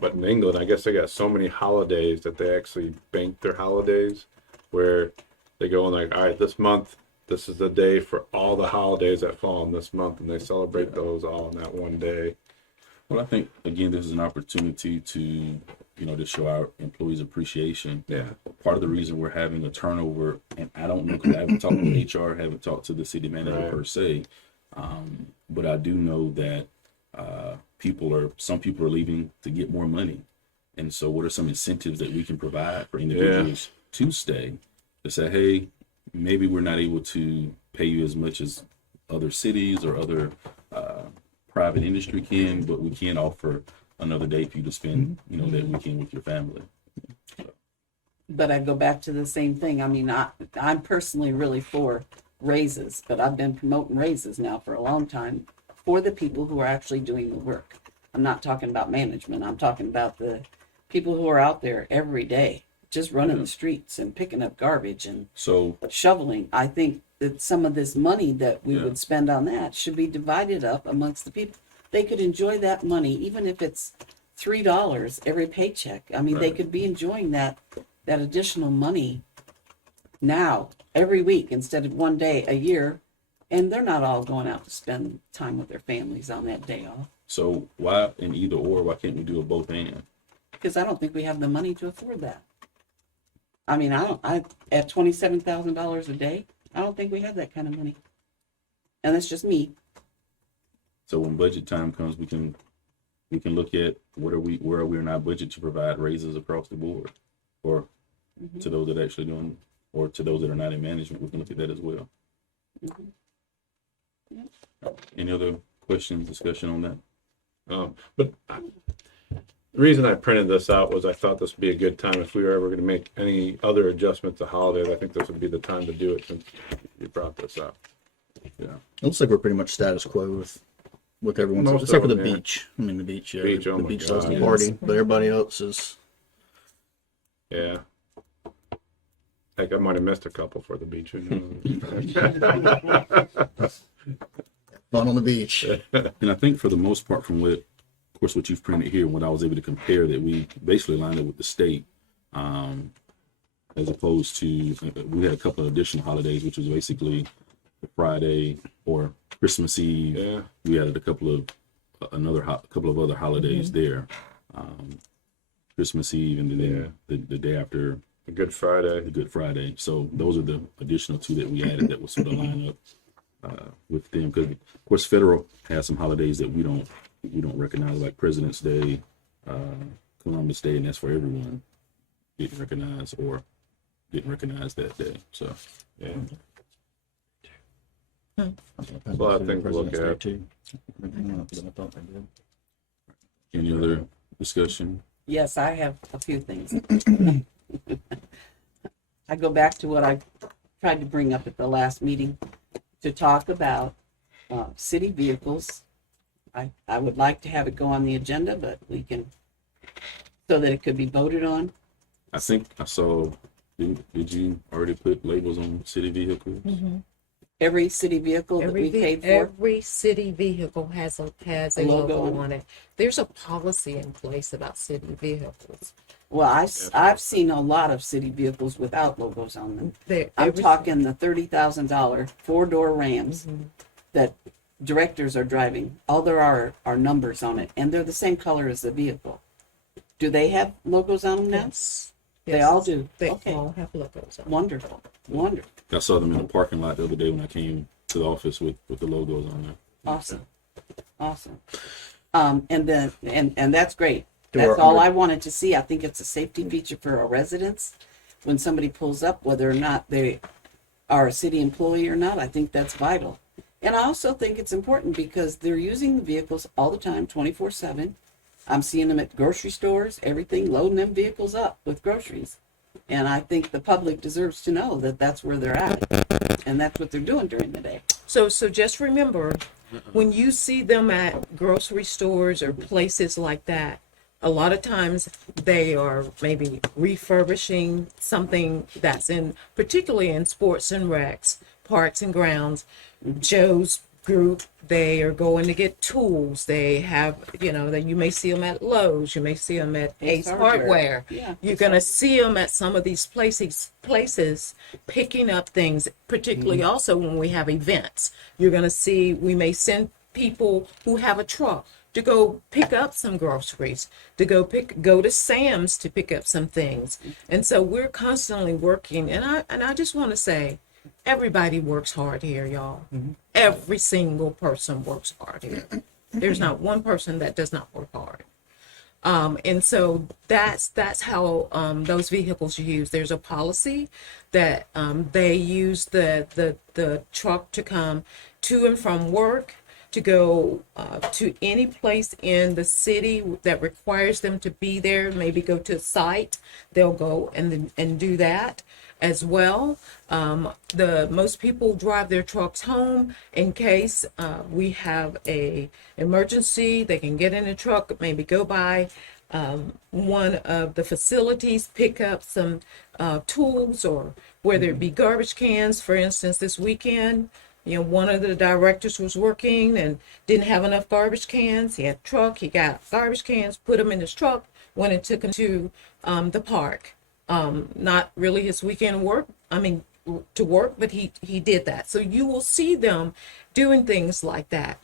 But in England, I guess they got so many holidays that they actually bank their holidays, where they go and like, all right, this month, this is the day for all the holidays that fall in this month, and they celebrate those all in that one day. Well, I think again, this is an opportunity to, to show our employees appreciation. Yeah. Part of the reason we're having a turnover, and I don't know because I haven't talked to HR, haven't talked to the city manager Right. per se, but I do know that some people are leaving to get more money, and so what are some incentives that we can provide for individuals to stay? To say, hey, maybe we're not able to pay you as much as other cities or other private industry can, but we can offer another day for you to spend, that weekend with your family. But I go back to the same thing. I mean, I'm personally really for raises, but I've been promoting raises now for a long time for the people who are actually doing the work. I'm not talking about management. I'm talking about the people who are out there every day, just running the streets and picking up garbage and So shoveling. I think that some of this money that we Yeah. would spend on that should be divided up amongst the people. They could enjoy that money, even if it's $3 every paycheck. I mean, they Right. could be enjoying that additional money now, every week, instead of one day a year. And they're not all going out to spend time with their families on that day off. So why in either or? Why can't we do a both and? Because I don't think we have the money to afford that. I mean, at $27,000 a day, I don't think we have that kind of money. And that's just me. So when budget time comes, we can look at where are we in our budget to provide raises across the board, or to those that are actually doing, or to those that are not in management. We can look at that as well. Any other questions, discussion on that? But the reason I printed this out was I thought this would be a good time if we were ever going to make any other adjustments to holidays. I think this would be the time to do it since you brought this up. Yeah. It looks like we're pretty much status quo with everyone, Most except for of the them, yeah. beach. I mean, the beach, yeah. Beach, oh the my beach God. loves the Yeah. party, but everybody else is Yeah. Heck, I might have missed a couple for the beach. Who knows? fun on the beach. And I think for the most part, from what you've printed here, what I was able to compare, that we basically lined up with the state, as opposed to we had a couple of additional holidays, which was basically Friday or Christmas Eve. Yeah. We added a couple of other holidays there, Christmas Eve, and then the day after A Good Friday. the Good Friday. So those are the additional two that we added that was sort of line up with them, because of course federal has some holidays that we don't recognize, like President's Day, Columbus Day, and that's for everyone. Didn't recognize that day. So Yeah. A lot of things to look at. Too. any other discussion? Yes, I have a few things. I go back to what I tried to bring up at the last meeting to talk about city vehicles. I would like to have it go on the agenda, but we can, so that it could be voted on. I think I saw. Did you already put labels on city vehicles? Every city vehicle that we paid for. Every city vehicle has a logo logo on on it. There's a policy in place about city vehicles. Well, I've seen a lot of city vehicles without logos on them. They're- I'm every- talking the $30,000 four-door Rams that directors are driving. All there are numbers on it, and they're the same color as the vehicle. Do they have logos on them now? Yes. They Yes. all do. They Okay. all have logos on. Wonderful. Wonderful. I saw them in the parking lot the other day when I came to the office with the logos on there. Awesome. Awesome. And then, and that's great. Do That's our all under- I wanted to see. I think it's a safety feature for our residents. When somebody pulls up, whether or not they are a city employee or not, I think that's vital. And I also think it's important because they're using the vehicles all the time, 24/7. I'm seeing them at grocery stores, everything, loading them vehicles up with groceries. And I think the public deserves to know that that's where they're at. And that's what they're doing during the day. So just remember, when you see them at grocery stores or places like that, a lot of times they are maybe refurbishing something that's particularly in sports and recs, parks and grounds. Joe's group, they are going to get tools. They have, that you may see them at Lowe's, you may see them at Ace Hardware. Yeah. You're going to see them at some of these places picking up things, particularly also when we have events. You're going to see, we may send people who have a truck to go pick up some groceries, to go to Sam's to pick up some things. And so we're constantly working. And I just want to say, everybody works hard here, y'all. Every single person works hard here. There's not one person that does not work hard. And so that's how those vehicles are used. There's a policy that they use the truck to come to and from work, to go to any place in the city that requires them to be there, maybe go to a site, they'll go and do that as well. Most people drive their trucks home in case we have a emergency. They can get in a truck, maybe go by one of the facilities, pick up some tools, or whether it be garbage cans. For instance, this weekend, one of the directors was working and didn't have enough garbage cans. He had a truck, he got garbage cans, put them in his truck, went and took them to the park. Not really his weekend work, to work, but he did that. So you will see them doing things like that.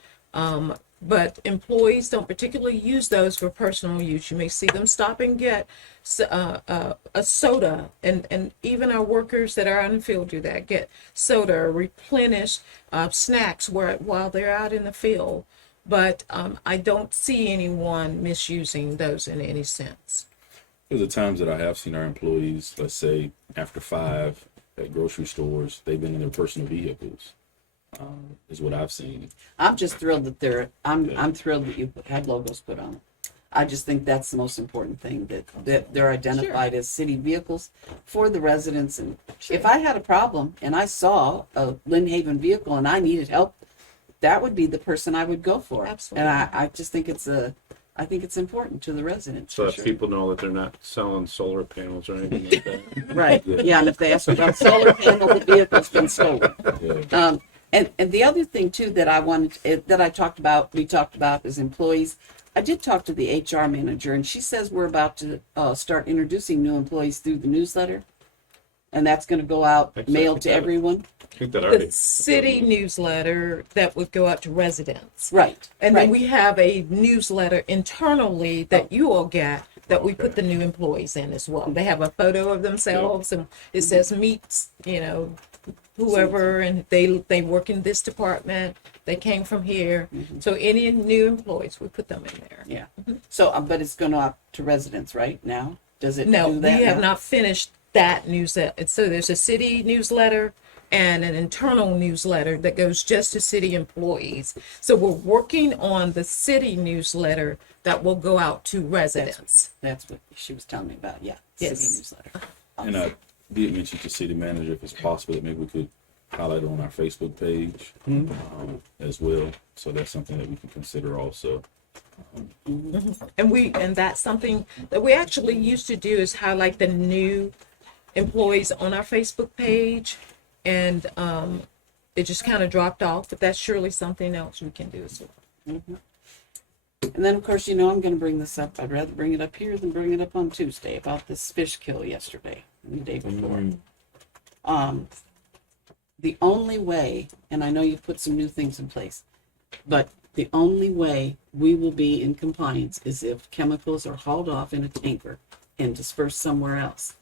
But employees don't particularly use those for personal use. You may see them stop and get a soda, and even our workers that are out in the field do that, get soda or replenish snacks while they're out in the field. But I don't see anyone misusing those in any sense. There's the times that I have seen our employees, let's say after 5 at grocery stores, they've been in their personal vehicles. Is what I've seen. I'm just thrilled that I'm thrilled that you had logos put on them. I just think that's the most important thing, that they're identified as city vehicles for the residents. And if I had a problem and I saw a Lynn Haven vehicle and I needed help, that would be the person I would go for. Absolutely. And I just think I think it's important to the residents. So for that sure. people know that they're not selling solar panels or anything like that. Right. Yeah. And if they ask about solar panel, the vehicle's been stolen. Yeah. And the other thing too that we talked about as employees, I did talk to the HR manager, and she says we're about to start introducing new employees through the newsletter, and that's going to go out mailed to everyone. I think that already. The city newsletter that would go out to residents. Right. And right. then we have a newsletter internally that you all get that we put the new employees in as well. They have a photo of themselves and it says meet, whoever, and they work in this department. They came from here. So any new employees, we put them in there. Yeah. So, but it's going out to residents right now. Does it? No, do we that have now? not finished that newsletter. So there's a city newsletter and an internal newsletter that goes just to city employees. So we're working on the city newsletter that will go out to residents. That's what she was telling me about. Yeah. Yes. City newsletter. And I did mention to city manager if it's possible that maybe we could highlight it on our Facebook page as well. So that's something that we can consider also. And that's something that we actually used to do, is highlight the new employees on our Facebook page. And it just kind of dropped off, but that's surely something else we can do as well. And then, of course, I'm going to bring this up. I'd rather bring it up here than bring it up on Tuesday about this fish kill yesterday and the day before. The only way, and I know you've put some new things in place, but the only way we will be in compliance is if chemicals are hauled off in a tanker and dispersed somewhere else.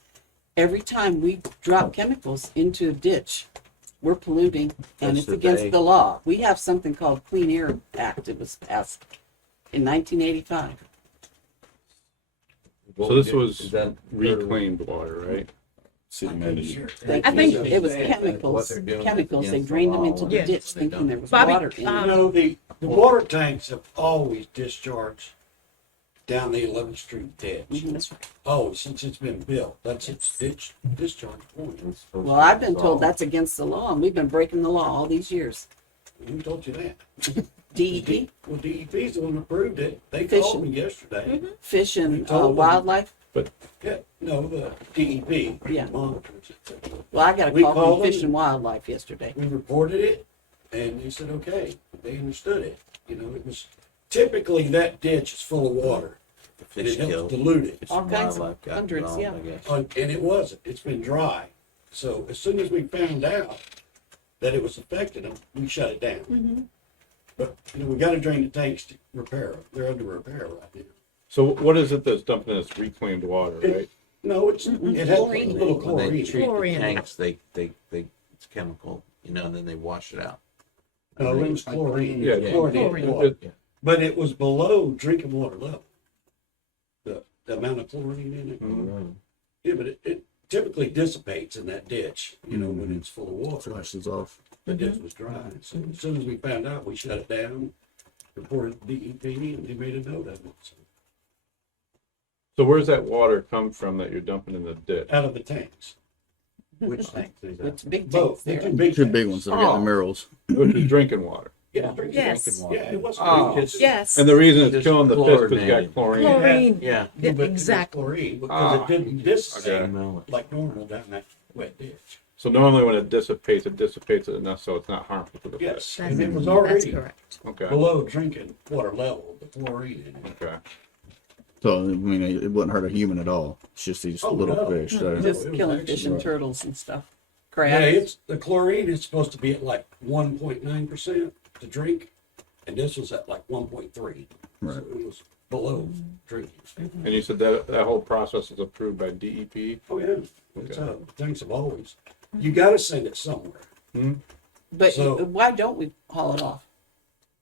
Every time we drop chemicals into a ditch, we're polluting, and That's it's the against day. the law. We have something called Clean Air Act. It was passed in 1985. So this was Is that reclaimed water, right? City manager. I think it was chemicals. Chemicals. They drained them into the Yeah. ditch, thinking there was Bobby, water in You it. know, the water tanks have always discharged down the 11th Street ditch. Mhm. Oh, since it's been built, that's its discharge point. Well, I've been told that's against the law, and we've been breaking the law all these years. Who told you that? DEP, Well, DEP's the one who approved it. They Fishing. called me yesterday. Fish and You told them. Wildlife. Yeah, no, the DEP Yeah. monitors it. Well, I got a We call called from Fish them. and Wildlife yesterday. We reported it, and they said, okay, they understood it. You know, it was, typically that ditch is full of water. The And fish it helps killed. dilute it. All kinds of Wildlife got hundreds, involved, yeah. I guess. And it wasn't. It's been dry. So as soon as we found out that it was affecting them, we shut it down. But, you know, we gotta drain the tanks to repair them. They're under repair right now. So what is it that's dumping this reclaimed water, right? No, it has a little When they chlorine. treat the Chlorine. tanks, it's chemical, and then they wash it out. No, it was chlorine. Yeah, Chlorinated chlorine. water. But it was below drinking water level. The amount of chlorine in it. Mhm. Yeah, but it typically dissipates in that ditch, you know, when it's full of water. Flashes off. The ditch was dry. So as soon as we found out, we shut it down, reported DEP, and they made a note of it. So, So where's that water come from that you're dumping in the ditch? out of the tanks. Which tank is that? It's big Both. tanks The there. two big Two big tanks. ones that are getting the murals. Which is drinking water. Yeah, drinking Yes. water. Yeah, it was. Oh. Yes. And the reason it's Just killing the fish because it's chlorinated. got chlorine. Chlorine. Yeah. Yeah, But it was exactly. Chlorine, because Ah. it didn't dissipate Okay. like normal down that wet ditch. So normally when it dissipates it enough so it's not harmful to the fish. Yes, That's and it was That's already correct. Okay, below drinking water level, the chlorine in it. okay. So, I mean, it wouldn't hurt a human at all. It's just these Oh, little no. fish. So. No. Just it was killing fish and excellent. turtles and stuff. Yeah, Crabs. it's, the chlorine is supposed to be at like 1.9% to drink, and this was at like 1.3. So Right. it was below drinking. And you said that whole process is approved by DEP? Oh, yeah, it's, Okay. things have always, you gotta send it somewhere. But So- why don't we haul it off?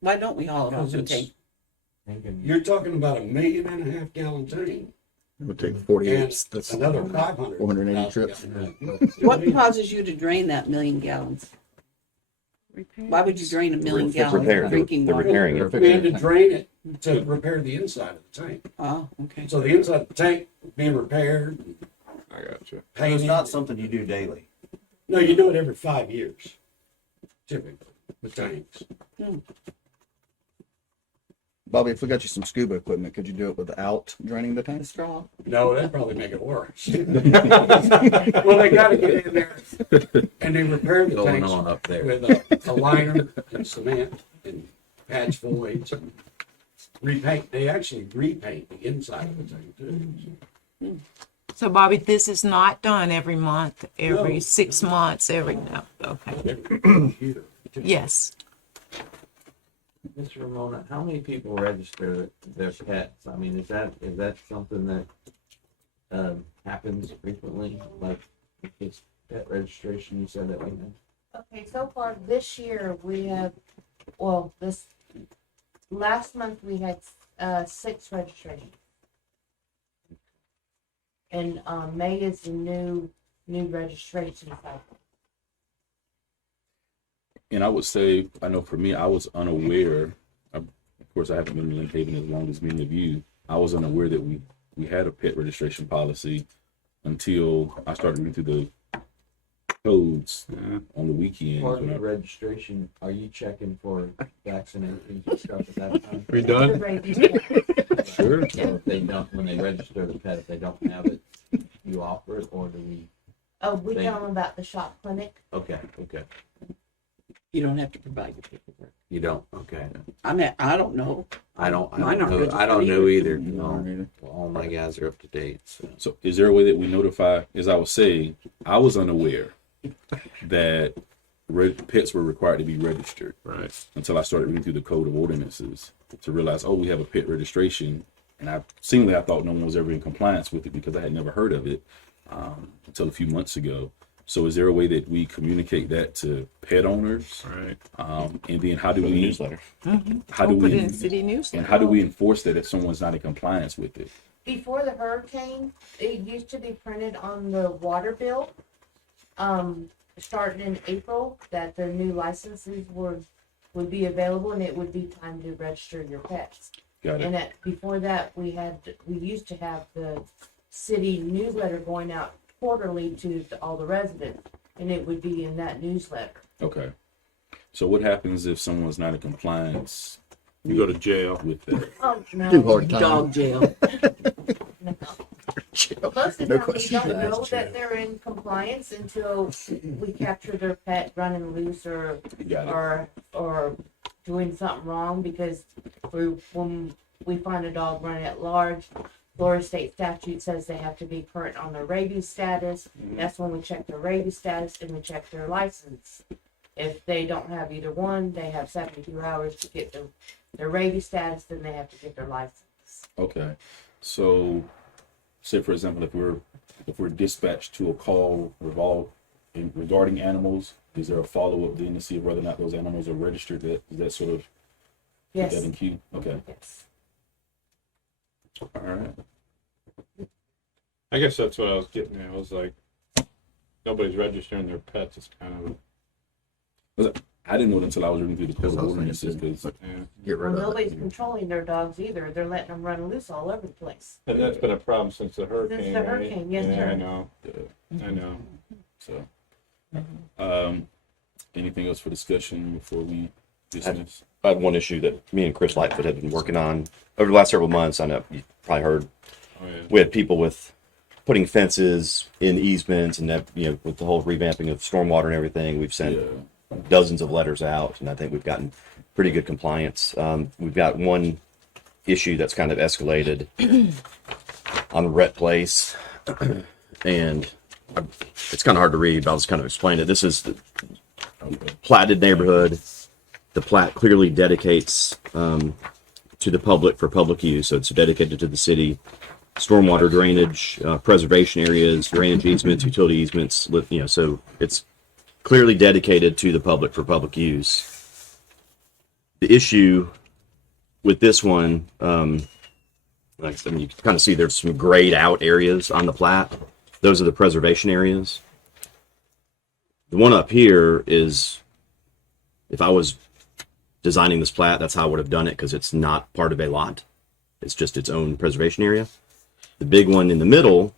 Why don't we haul it off Because and it's, take? you're talking about 1.5 million gallon tank. It would take 48. And That's another 500. 480 trips. What causes you to drain that 1,000,000 gallons? Why would you drain 1,000,000 gallons repair- of drinking they're water? repairing it. We had to drain it to repair the inside of the tank. Oh, okay. So the inside of the tank being repaired, I got you. So it's painted. not something you do daily. No, you do it every 5 years, typically, the tanks. Bobby, if we got you some scuba equipment, could you do it without draining the tank? Straw. No, that'd probably make it worse. Well, they gotta get in there and they repair the Going tanks on up there. with a liner and cement and patch voids and repaint. They actually repaint the inside of the tank too. So Bobby, this is not done every month, every No. 6 months, no, okay. Every year. Yes. Mr. Ramona, how many people register their pets? I mean, is that something that happens frequently? Like this pet registration you said that we had? Okay, so far this year we have, well, this last month we had 6 registrations. And May is the new registration cycle. And I would say, I know for me, I was unaware. Of course, I haven't been in Lynn Haven as long as many of you. I was unaware that we had a pet registration policy until I started reading through the codes on the weekends. Part of when the I- registration, are you checking for vaccinations and stuff at that time? We done? The rabies test. Sure. So if they don't, when they register the pet, if they don't have it, you offer it, or do we? Oh, we tell them about the shop clinic. Okay. You don't have to provide the paperwork. You don't, okay. I don't know. I don't Mine aren't know, I don't registered know either. No, No, either. Well, all my guys are up to date, so. So is there a way that we notify, as I was saying, I was unaware that pets were required to be registered Right. until I started reading through the code of ordinances to realize, oh, we have a pet registration. And I thought no one was ever in compliance with it because I had never heard of it until a few months ago. So is there a way that we communicate that to pet owners? Right. And then how do For the we newsletter. how do We'll put it in we city newsletter. and how do we enforce that if someone's not in compliance with it? Before the hurricane, it used to be printed on the water bill, starting in April, that the new licenses would be available and it would be time to register your pets. Got it. And before that, we used to have the city newsletter going out quarterly to all the residents, and it would be in that newsletter. Okay. So what happens if someone's not in compliance You go to jail. with that? Oh, no. Too hard time. Dog jail. No. Most of the No time, we question don't know asked. that they're in compliance until we capture their pet running loose or Got it. or doing something wrong, because when we find a dog running at large, Florida state statute says they have to be current on their rabies status. That's when we check their rabies status and we check their license. If they don't have either one, they have 72 hours to get their rabies status, then they have to get their license. Okay. So say for example if we're dispatched to a call regarding animals, is there a follow-up then to see whether or not those animals are registered? Is that sort of Yes. that in queue? Okay. Yes. All right. I guess that's what I was getting at. I was like, nobody's registering their pets. It's kind of, I didn't know it until I was reading through the code That's of what I was ordinances thinking. because yeah. Get Well, rid of nobody's it. controlling their dogs either. They're letting them run loose all over the place. And that's been a problem since the hurricane. Since the right? hurricane, yes, Yeah, sir. I know. I know. so anything else for discussion before we dismiss? I had one issue that me and Chris Lightfoot have been working on over the last several months. I know you probably heard Oh, yeah. we had people with putting fences in easements and that, with the whole revamping of stormwater and everything. We've sent Yeah. dozens of letters out, and I think we've gotten pretty good compliance. We've got one issue that's kind of escalated on Rhett Place, and it's kind of hard to read, but I'll just kind of explain it. This is the platted neighborhood. The plat clearly dedicates to the public for public use, so it's dedicated to the city. Stormwater drainage, preservation areas, drainage easements, utility easements, so it's clearly dedicated to the public for public use. The issue with this one, like I said, you can kind of see there's some grayed out areas on the plat. Those are the preservation areas. The one up here is, if I was designing this plat, that's how I would have done it, because it's not part of a lot. It's just its own preservation area. The big one in the middle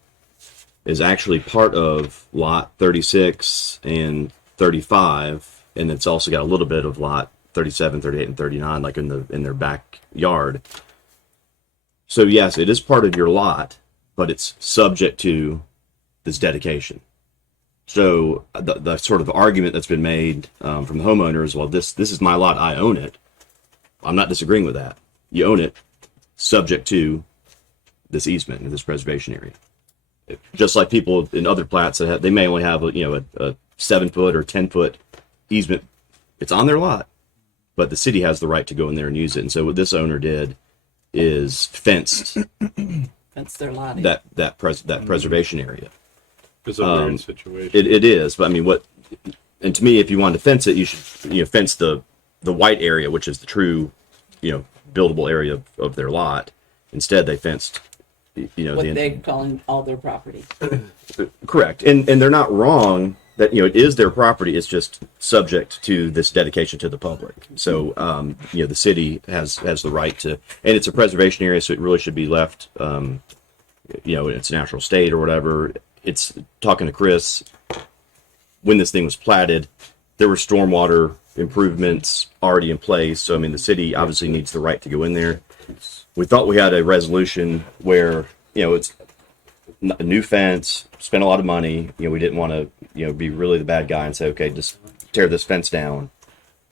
is actually part of lot 36 and 35, and it's also got a little bit of lot 37, 38, and 39, like in their backyard. So yes, it is part of your lot, but it's subject to this dedication. So the sort of argument that's been made from the homeowners, well, this is my lot, I own it. I'm not disagreeing with that. You own it, subject to this easement and this preservation area. Just like people in other plats that they may only have a 7-foot or 10-foot easement. It's on their lot, but the city has the right to go in there and use it. And so what this owner did is fenced That's their lot. that preservation area. It's a weird situation. It is, but I mean, and to me, if you wanted to fence it, you should fence the white area, which is the true buildable area of their lot. Instead, they fenced what the they're calling all their property. correct, and they're not wrong that it is their property. It's just subject to this dedication to the public. So the city has the right to, and it's a preservation area, so it really should be left in its natural state or whatever. It's talking to Chris, when this thing was platted, there were stormwater improvements already in place. So I mean, the city obviously needs the right to go in there. We thought we had a resolution where it's a new fence, spent a lot of money. We didn't want to be really the bad guy and say, okay, just tear this fence down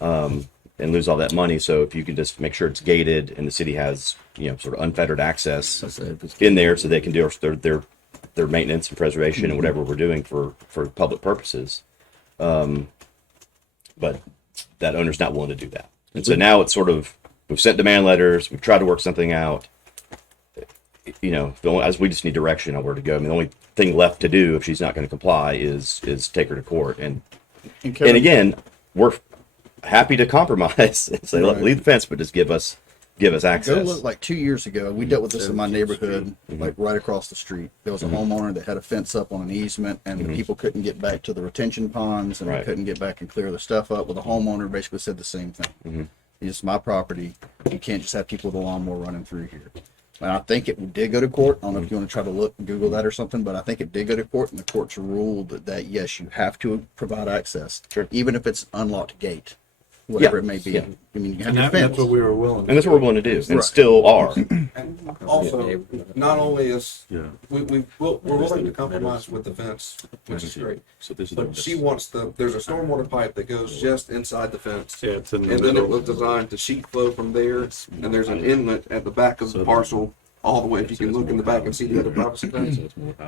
and lose all that money. So if you could just make sure it's gated and the city has sort of unfettered access in there, so they can do their maintenance and preservation and whatever we're doing for public purposes. But that owner's not willing to do that. And so now it's sort of, we've sent demand letters, we've tried to work something out. you know, as we just need direction on where to go. I mean, the only thing left to do if she's not going to comply is take her to court. And Kevin, again, we're happy to compromise and say, look, Right. leave the fence, but just give us go access. look, like 2 years ago, we dealt with this in my neighborhood, like right across the street. There was a homeowner that had a fence up on an easement, and the people couldn't get back to the retention ponds, and they Right. couldn't get back and clear the stuff up. Well, the homeowner basically said the same thing. It's my property. You can't just have people with a lawnmower running through here. And I think it did go to court. I don't know if you want to try to look, Google that or something, but I think it did go to court, and the courts ruled that yes, you have to provide access, Sure. even if it's unlocked gate, whatever Yeah. it may be. Yeah. I mean, you have And your that, fence. that's what we were willing. And that's what we're willing to do, and Right. still are. And also, not only is, Yeah. we're willing to compromise with the fence, which is great. So this is But she wants there's a stormwater pipe that goes just inside the fence. Yeah, it's in the And then it middle. was designed to sheet flow from there, and there's an inlet at the back of the parcel, all the way, if you can look in the back and see the other privacy fence.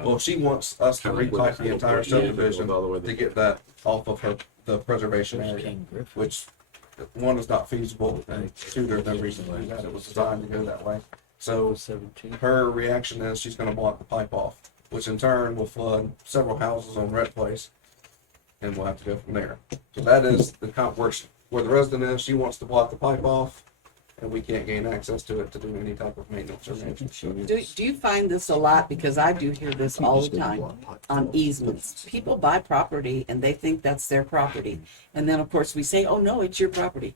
Well, she wants us to retype the entire subdivision to get that off of the preservation area, which, one, is not feasible, and two, there's no reason to do that, it was designed to go that way. So, her reaction is she's gonna block the pipe off, which in turn will flood several houses on Red Place, and we'll have to go from there. So that is the where the resident is, she wants to block the pipe off, and we can't gain access to it to do any type of maintenance or maintenance. Do you find this a lot? Because I do hear this all the time on easements. People buy property and they think that's their property. And then, of course, we say, oh, no, it's your property.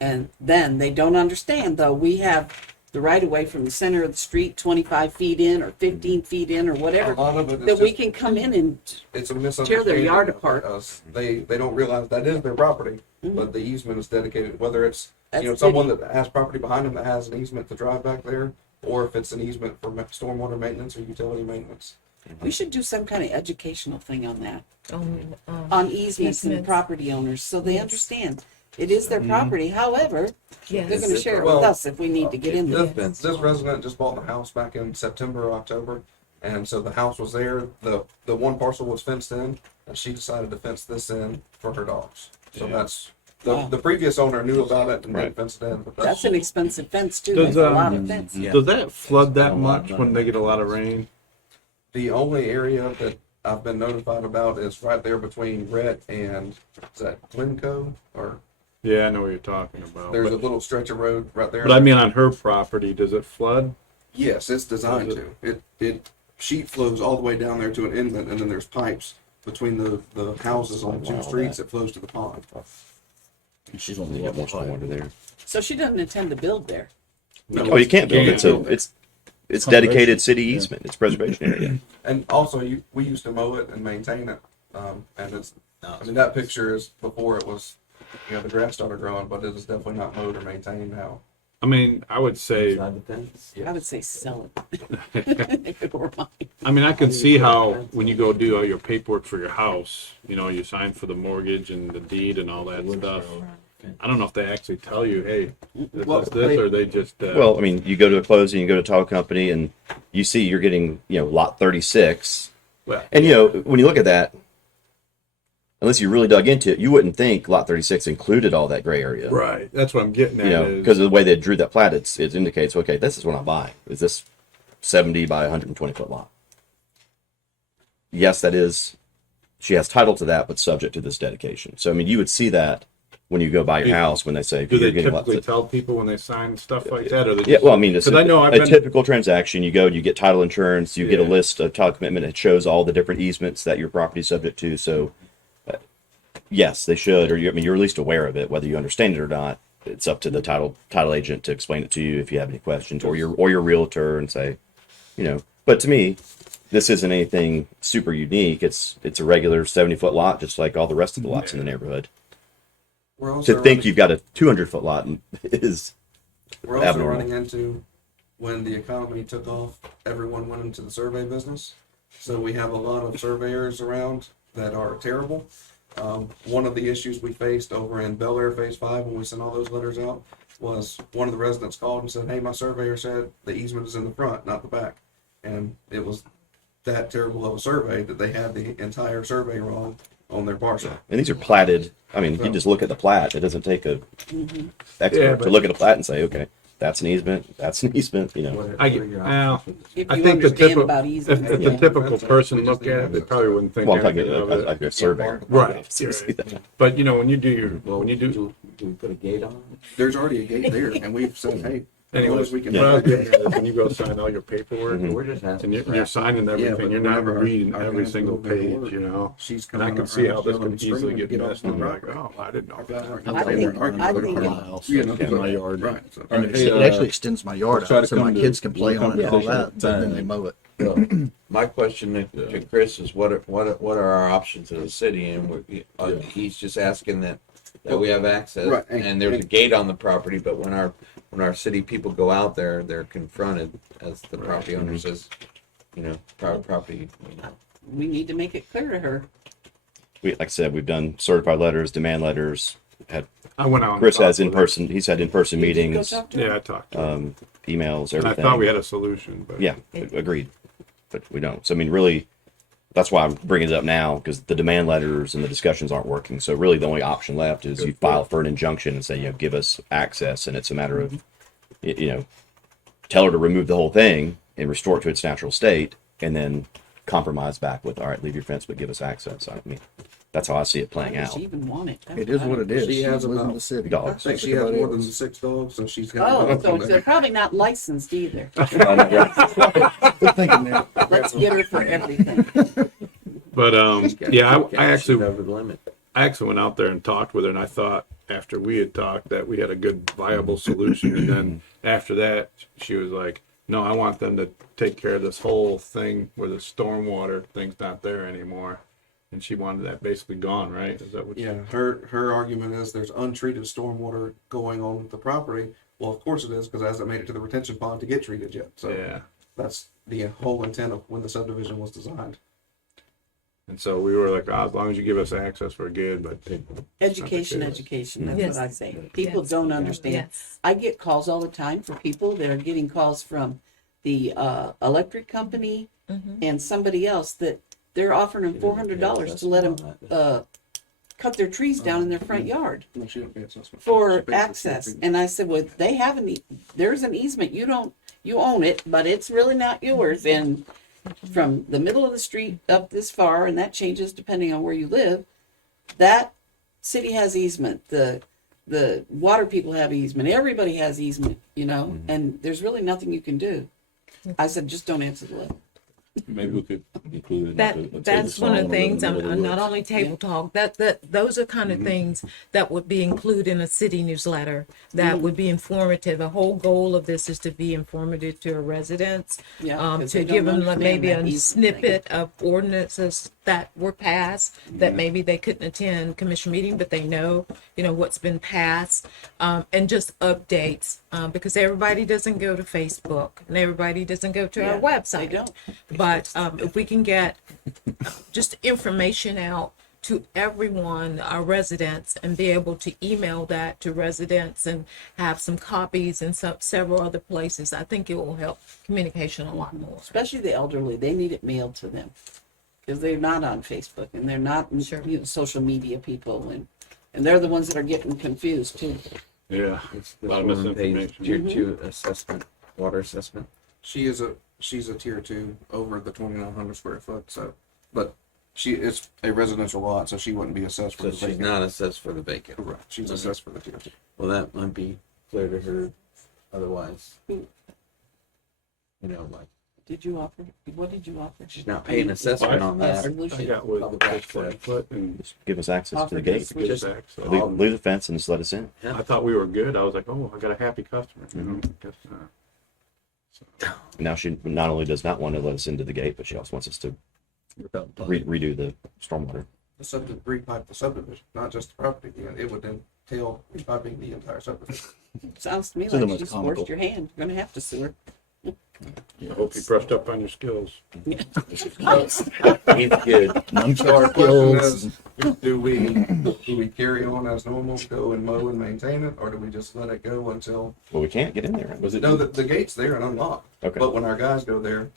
And then they don't understand, though, we have the right of way from the center of the street, 25 feet in or 15 feet in or A whatever, lot of it is that we just, can come in and, it's a tear misunderstanding. their yard apart. They don't realize that is their property, but the easement is dedicated, whether it's, That's someone that has property behind them that has an easement to drive back there, or if it's an easement for stormwater maintenance or utility maintenance. we should do some kind of educational thing on that. Um, On easements and Easements. property owners, so they understand. It is their property, however, they're yes. gonna share it Well, with us if we need to get in there. This resident just bought the house back in September or October, and so the house was there, the one parcel was fenced in, and she decided to fence this in for her dogs. So that's, the previous owner knew about it and Right. didn't fence it in, but That's an expensive fence too, Does, that's a lot of fence. Does that flood that much when they get a lot of rain? the only area that I've been notified about is right there between Rhett and, is that Glencoe? Or, Yeah, I know what you're talking about. there's a But, little stretch of road right there. but I mean, on her property, does it flood? Yes, it's designed to. It sheet flows all the way down there to an inlet, and then there's pipes between the houses on two streets that flows to the pond. She's on You the got more level stormwater there. So she doesn't intend to build there. Oh, you can't build it. It's dedicated city easement. It's preservation area. And also, we used to mow it and maintain it. And it's, I mean, that picture is before it was, the grass started growing, but it is definitely not mowed or maintained now. I mean, I would say, Inside the fence. I would say sell it. If it were mine. I mean, I can see how when you go do all your paperwork for your house, you sign for the mortgage and the deed and all that stuff. I don't know if they actually tell you, hey, this Well, is this, or they just, Well, I mean, you go to a closing, you go to a title company, and you see you're getting, lot 36. well, And, when you look at that, unless you really dug into it, you wouldn't think lot 36 included all that gray area. right. That's what I'm getting at. is- Because of the way they drew that plat, it indicates, okay, this is what I'm buying. Is this 70 by 120 foot lot? Yes, that is. She has title to that, but subject to this dedication. So, I mean, you would see that when you go buy your house when they say, do you're they getting lot typically tell people when they sign stuff like that, or they Yeah, just, well, I mean, it's 'cause I know I've a been- typical transaction. You go, you get title insurance, you get a Yeah. list of title commitment. It shows all the different easements that your property is subject to. So, yes, they should, or you're at least aware of it, whether you understand it or not. It's up to the title agent to explain it to you if you have any questions, or your realtor and say, But to me, this isn't anything super unique. It's a regular 70-foot lot, just like all the rest of the lots in the neighborhood. We're also To think running- you've got a 200-foot lot is We're also abnormal. running into when the economy took off, everyone went into the survey business. So we have a lot of surveyors around that are terrible. One of the issues we faced over in Bel Air Phase 5 when we sent all those letters out was one of the residents called and said, hey, my surveyor said the easement is in the front, not the back. And it was that terrible of a survey that they had the entire survey wrong on their parcel. And these are platted. I mean, you just look at the plat. It doesn't take a expert Yeah, to but- look at a plat and say, okay, that's an easement, that's an easement, you know. I get, well, If I you think the understand typical, about if easement. the typical person looked at it, they probably wouldn't think Well, I'm talking anything of it. like a surveyor. Right. See that. But you know, when you do your, Well, when you do, do we put a gate on it? There's already a gate there, and we've said, hey, as long anyways, as we can. what I was getting at is when you go sign all your paperwork, Mhm. We're just asking. and you're signing everything, but you're not whenever our- reading our every guys single go there to page, work, you know? She's And I coming can up see how around this yelling can and easily screaming get to messed off up. the Like, property. oh, I didn't know Our guys that. aren't I gonna think- stay there and argue I with think her. it- You know, in my yard. Right. So- All right, It hey, actually extends my yard let's try out to so come my to kids can play a on it and all conversation that, at but then time. they mow it. My question to Chris is what are our options as a city? And he's just asking that we have access, Right, and there's a gate on the property. But when our city people go out there, they're confronted as the property owner says, you know, property. You know. We need to make it clear to her. Like I said, we've done certified letters, demand letters, had, I went out. and Chris talked has with her. in-person, he's had in-person Did you go meetings, talk to her? Yeah, I talked to her. emails, And I everything. thought we had a solution, but. Yeah, agreed, but we don't. So I mean, really, that's why I'm bringing it up now, because the demand letters and the discussions aren't working. So really, the only option left is you file for an injunction and say, you know, give us access, and it's a matter of, you know, tell her to remove the whole thing and restore it to its natural state, and then compromise back with, all right, leave your fence, but give us access. I mean, that's how I see it playing Why does out. she even want it? It is what it is. She She has lives in about- the city. I Dogs. think she has more than 6 dogs, so she's got. Oh, so they're probably not licensed either. Good thinking there. Let's get her for everything. But, yeah, I actually, Over the limit. I actually went out there and talked with her, and I thought after we had talked that we had a good viable solution. And then after that, she was like, no, I want them to take care of this whole thing where the stormwater thing's not there anymore. And she wanted that basically gone, right? Is that what? Yeah, her argument is there's untreated stormwater going on with the property. Well, of course it is, because it hasn't made it to the retention pond to get treated yet. So Yeah. that's the whole intent of when the subdivision was designed. And so we were like, as long as you give us access, we're good. But Education, Yes. education, that's Yes. what I say. People Yes. don't understand. Yes. I get calls all the time for people that are getting calls from the electric company and somebody else that they're offering them $400 to let them cut their trees down in their front yard No, she don't pay assessment. She for pays access. the- And I said, well, they have there's an easement. You own it, but it's really not yours. And from the middle of the street up this far, and that changes depending on where you live, that city has easement. The water people have easement. Everybody has easement, you know, and there's really nothing you can do. I said, just don't answer the letter. Maybe we could include it. in That the table that's one of song the things. in the middle of the Not woods. only table talk. That those are kind of things that would be included in a city newsletter. That would be informative. The whole goal of this is to be informative to our residents. Yeah, 'cause To they give don't them like maybe understand that a easement snippet of ordinances that were passed that maybe they couldn't attend commission meeting, but they know what's been passed, and just updates because everybody doesn't go to Facebook and everybody doesn't go to Yeah, our website. they don't. But if we can get just information out to everyone, our residents, and be able to email that to residents and have some copies in several other places, I think it will help communication a lot more. Especially the elderly, they need it mailed to them because they're not on Facebook and they're not social media people, and they're the ones that are getting confused too. yeah, It's a lot of this one pays misinformation. tier 2 assessment, water assessment. She's a tier 2 over the 2,900 square foot. So, but it's a residential lot, so she wouldn't be assessed for So the she's vacant. not assessed for the vacant. Correct. She's assessed for the tier 2. Well, that might be clear to her otherwise. You know, like, Did you offer? What did you offer? she's not paying assessment on I that. Resolution. got with the 6 and Just give us access to Offer the gate. this. give us access. Leave the fence and just let us in. I thought we were good. I was like, oh, I got a happy customer. You know, guess not. Now she not only does not want to let us into the gate, but she also wants us to redo the stormwater. The repipe the subdivision, not just the property. It would entail repiping the entire subdivision. Sounds to me Sounds like almost she's comical. forced your hand. You're gonna have to sue her. I hope you brushed up on your skills. He's good. So our question is, do we carry on as normal, go and mow and maintain it, or do we just let it go until? Well, we can't get in there. Was it? No, the gate's there and unlocked. Okay. But when our guys go there,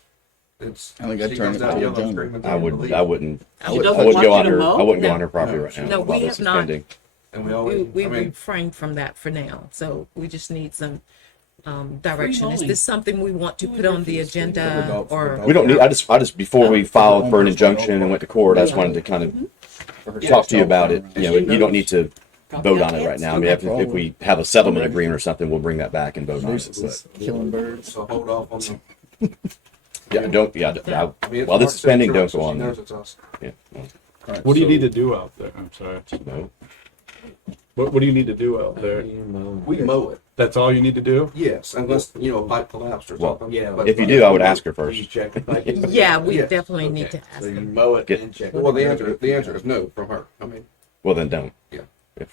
it's. I think I'd she turn comes it out to a yelling, jungle. screaming, I wouldn't. leave. I wouldn't. She I doesn't wouldn't want go you on to her. mow? I wouldn't go No. on her property No. right now. No, while we this have is not. pending. And we always, We I mean, refrained from that for now. So we just need some direction? Is mowing. this something we want to put on the agenda or? We don't need, I just, before we filed for an injunction and went to court, I just wanted to kind of talk to you about it. You know, you don't need to vote on it right now. I mean, if we have a settlement agreement or something, we'll bring that back and vote on it. But, Killing birds. So hold off on the. yeah, don't, yeah, I mean, it's while this is pending, don't so go she on knows there. it's us. Yeah, no, All right, What do you so- need to do out there? I'm sorry. no. What do you need to do out there? We mow it, That's all you need to do? yes, unless, you know, a pipe collapsed or Well, something. yeah, But- If you do, I would ask her first. You check the pipe? Yeah, we Yes. definitely need to Okay, ask so you them. mow it Get- and check. Well, the answer is no from her. I mean, Well, then don't. Yeah.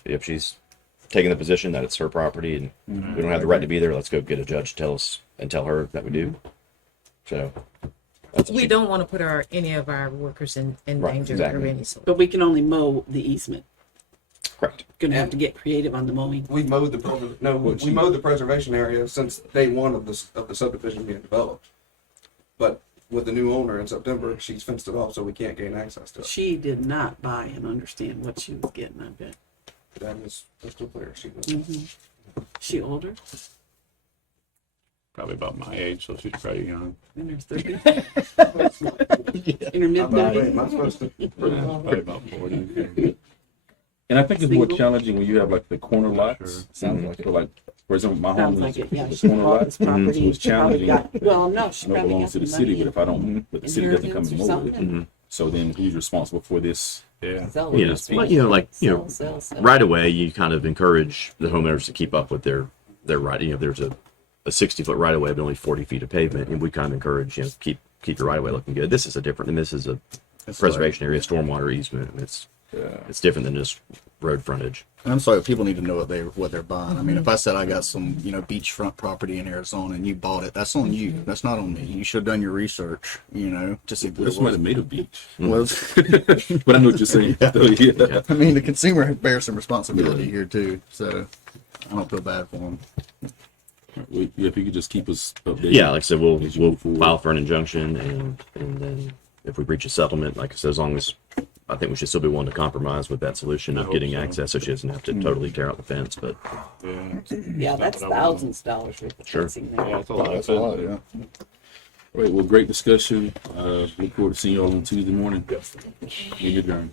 If she's taking the position that it's her property and we don't have the right to be there, let's go get a judge to tell us and tell her that we do. So. that's what We she- don't want to put any of our workers in Right, danger exactly. or any sort. But we can only mow the easement. Correct. Gonna have to get creative on the mowing. we mowed we mowed the preservation area since day one of the subdivision being developed. But with the new owner in September, she's fenced it off, so we can't gain access to it. She did not buy and understand what she was getting, I bet. That is crystal clear. She was. Mm-hmm. She older, Probably about my age, so she's probably young. in her 30s. In her mid Am I 30s. supposed to? Probably about 40. And I think it's more Single? challenging when you have like the corner lots. Sounds like, so like, for example, my home Sounds like is it, yeah. the She corner bought lot. this So property. it's She probably challenging. got, well, no, she I know it probably belongs got to the the city, money. but if I don't, but the city doesn't come and Inheritance or mow it. something. So then who's responsible for this? Yeah. Sell You it. know, Sell, well, you know, like, you know, sell. right away, you kind of encourage the homeowners to keep up with their right. You know, there's a 60-foot right of way, but only 40 feet of pavement, and we kind of encourage, you know, keep your right of way looking good. This is and this is a preservation area, stormwater easement. It's different than just road frontage. And I'm sorry, people need to know what they're buying. I mean, if I said I got some, beachfront property in Arizona and you bought it, that's on you. That's not on me. You should have done your research, to see what This it might was. have made a beach. Was. But I know what you're saying. Yeah. I mean, the consumer bears some responsibility here too. So I don't feel bad for them. If you could just keep us updated. Yeah, like I said, we'll As you move forward. file for an injunction, and then if we reach a settlement, like I said, as long as I think we should still be willing to compromise with that solution of getting access, so she doesn't have to totally tear out the fence. But Yeah, that's thousands of dollars worth of Sure. fencing there. Yeah, it's a lot. That's a lot, yeah. All right, well, great discussion. Look forward to seeing you all on Tuesday morning. Meeting adjourned.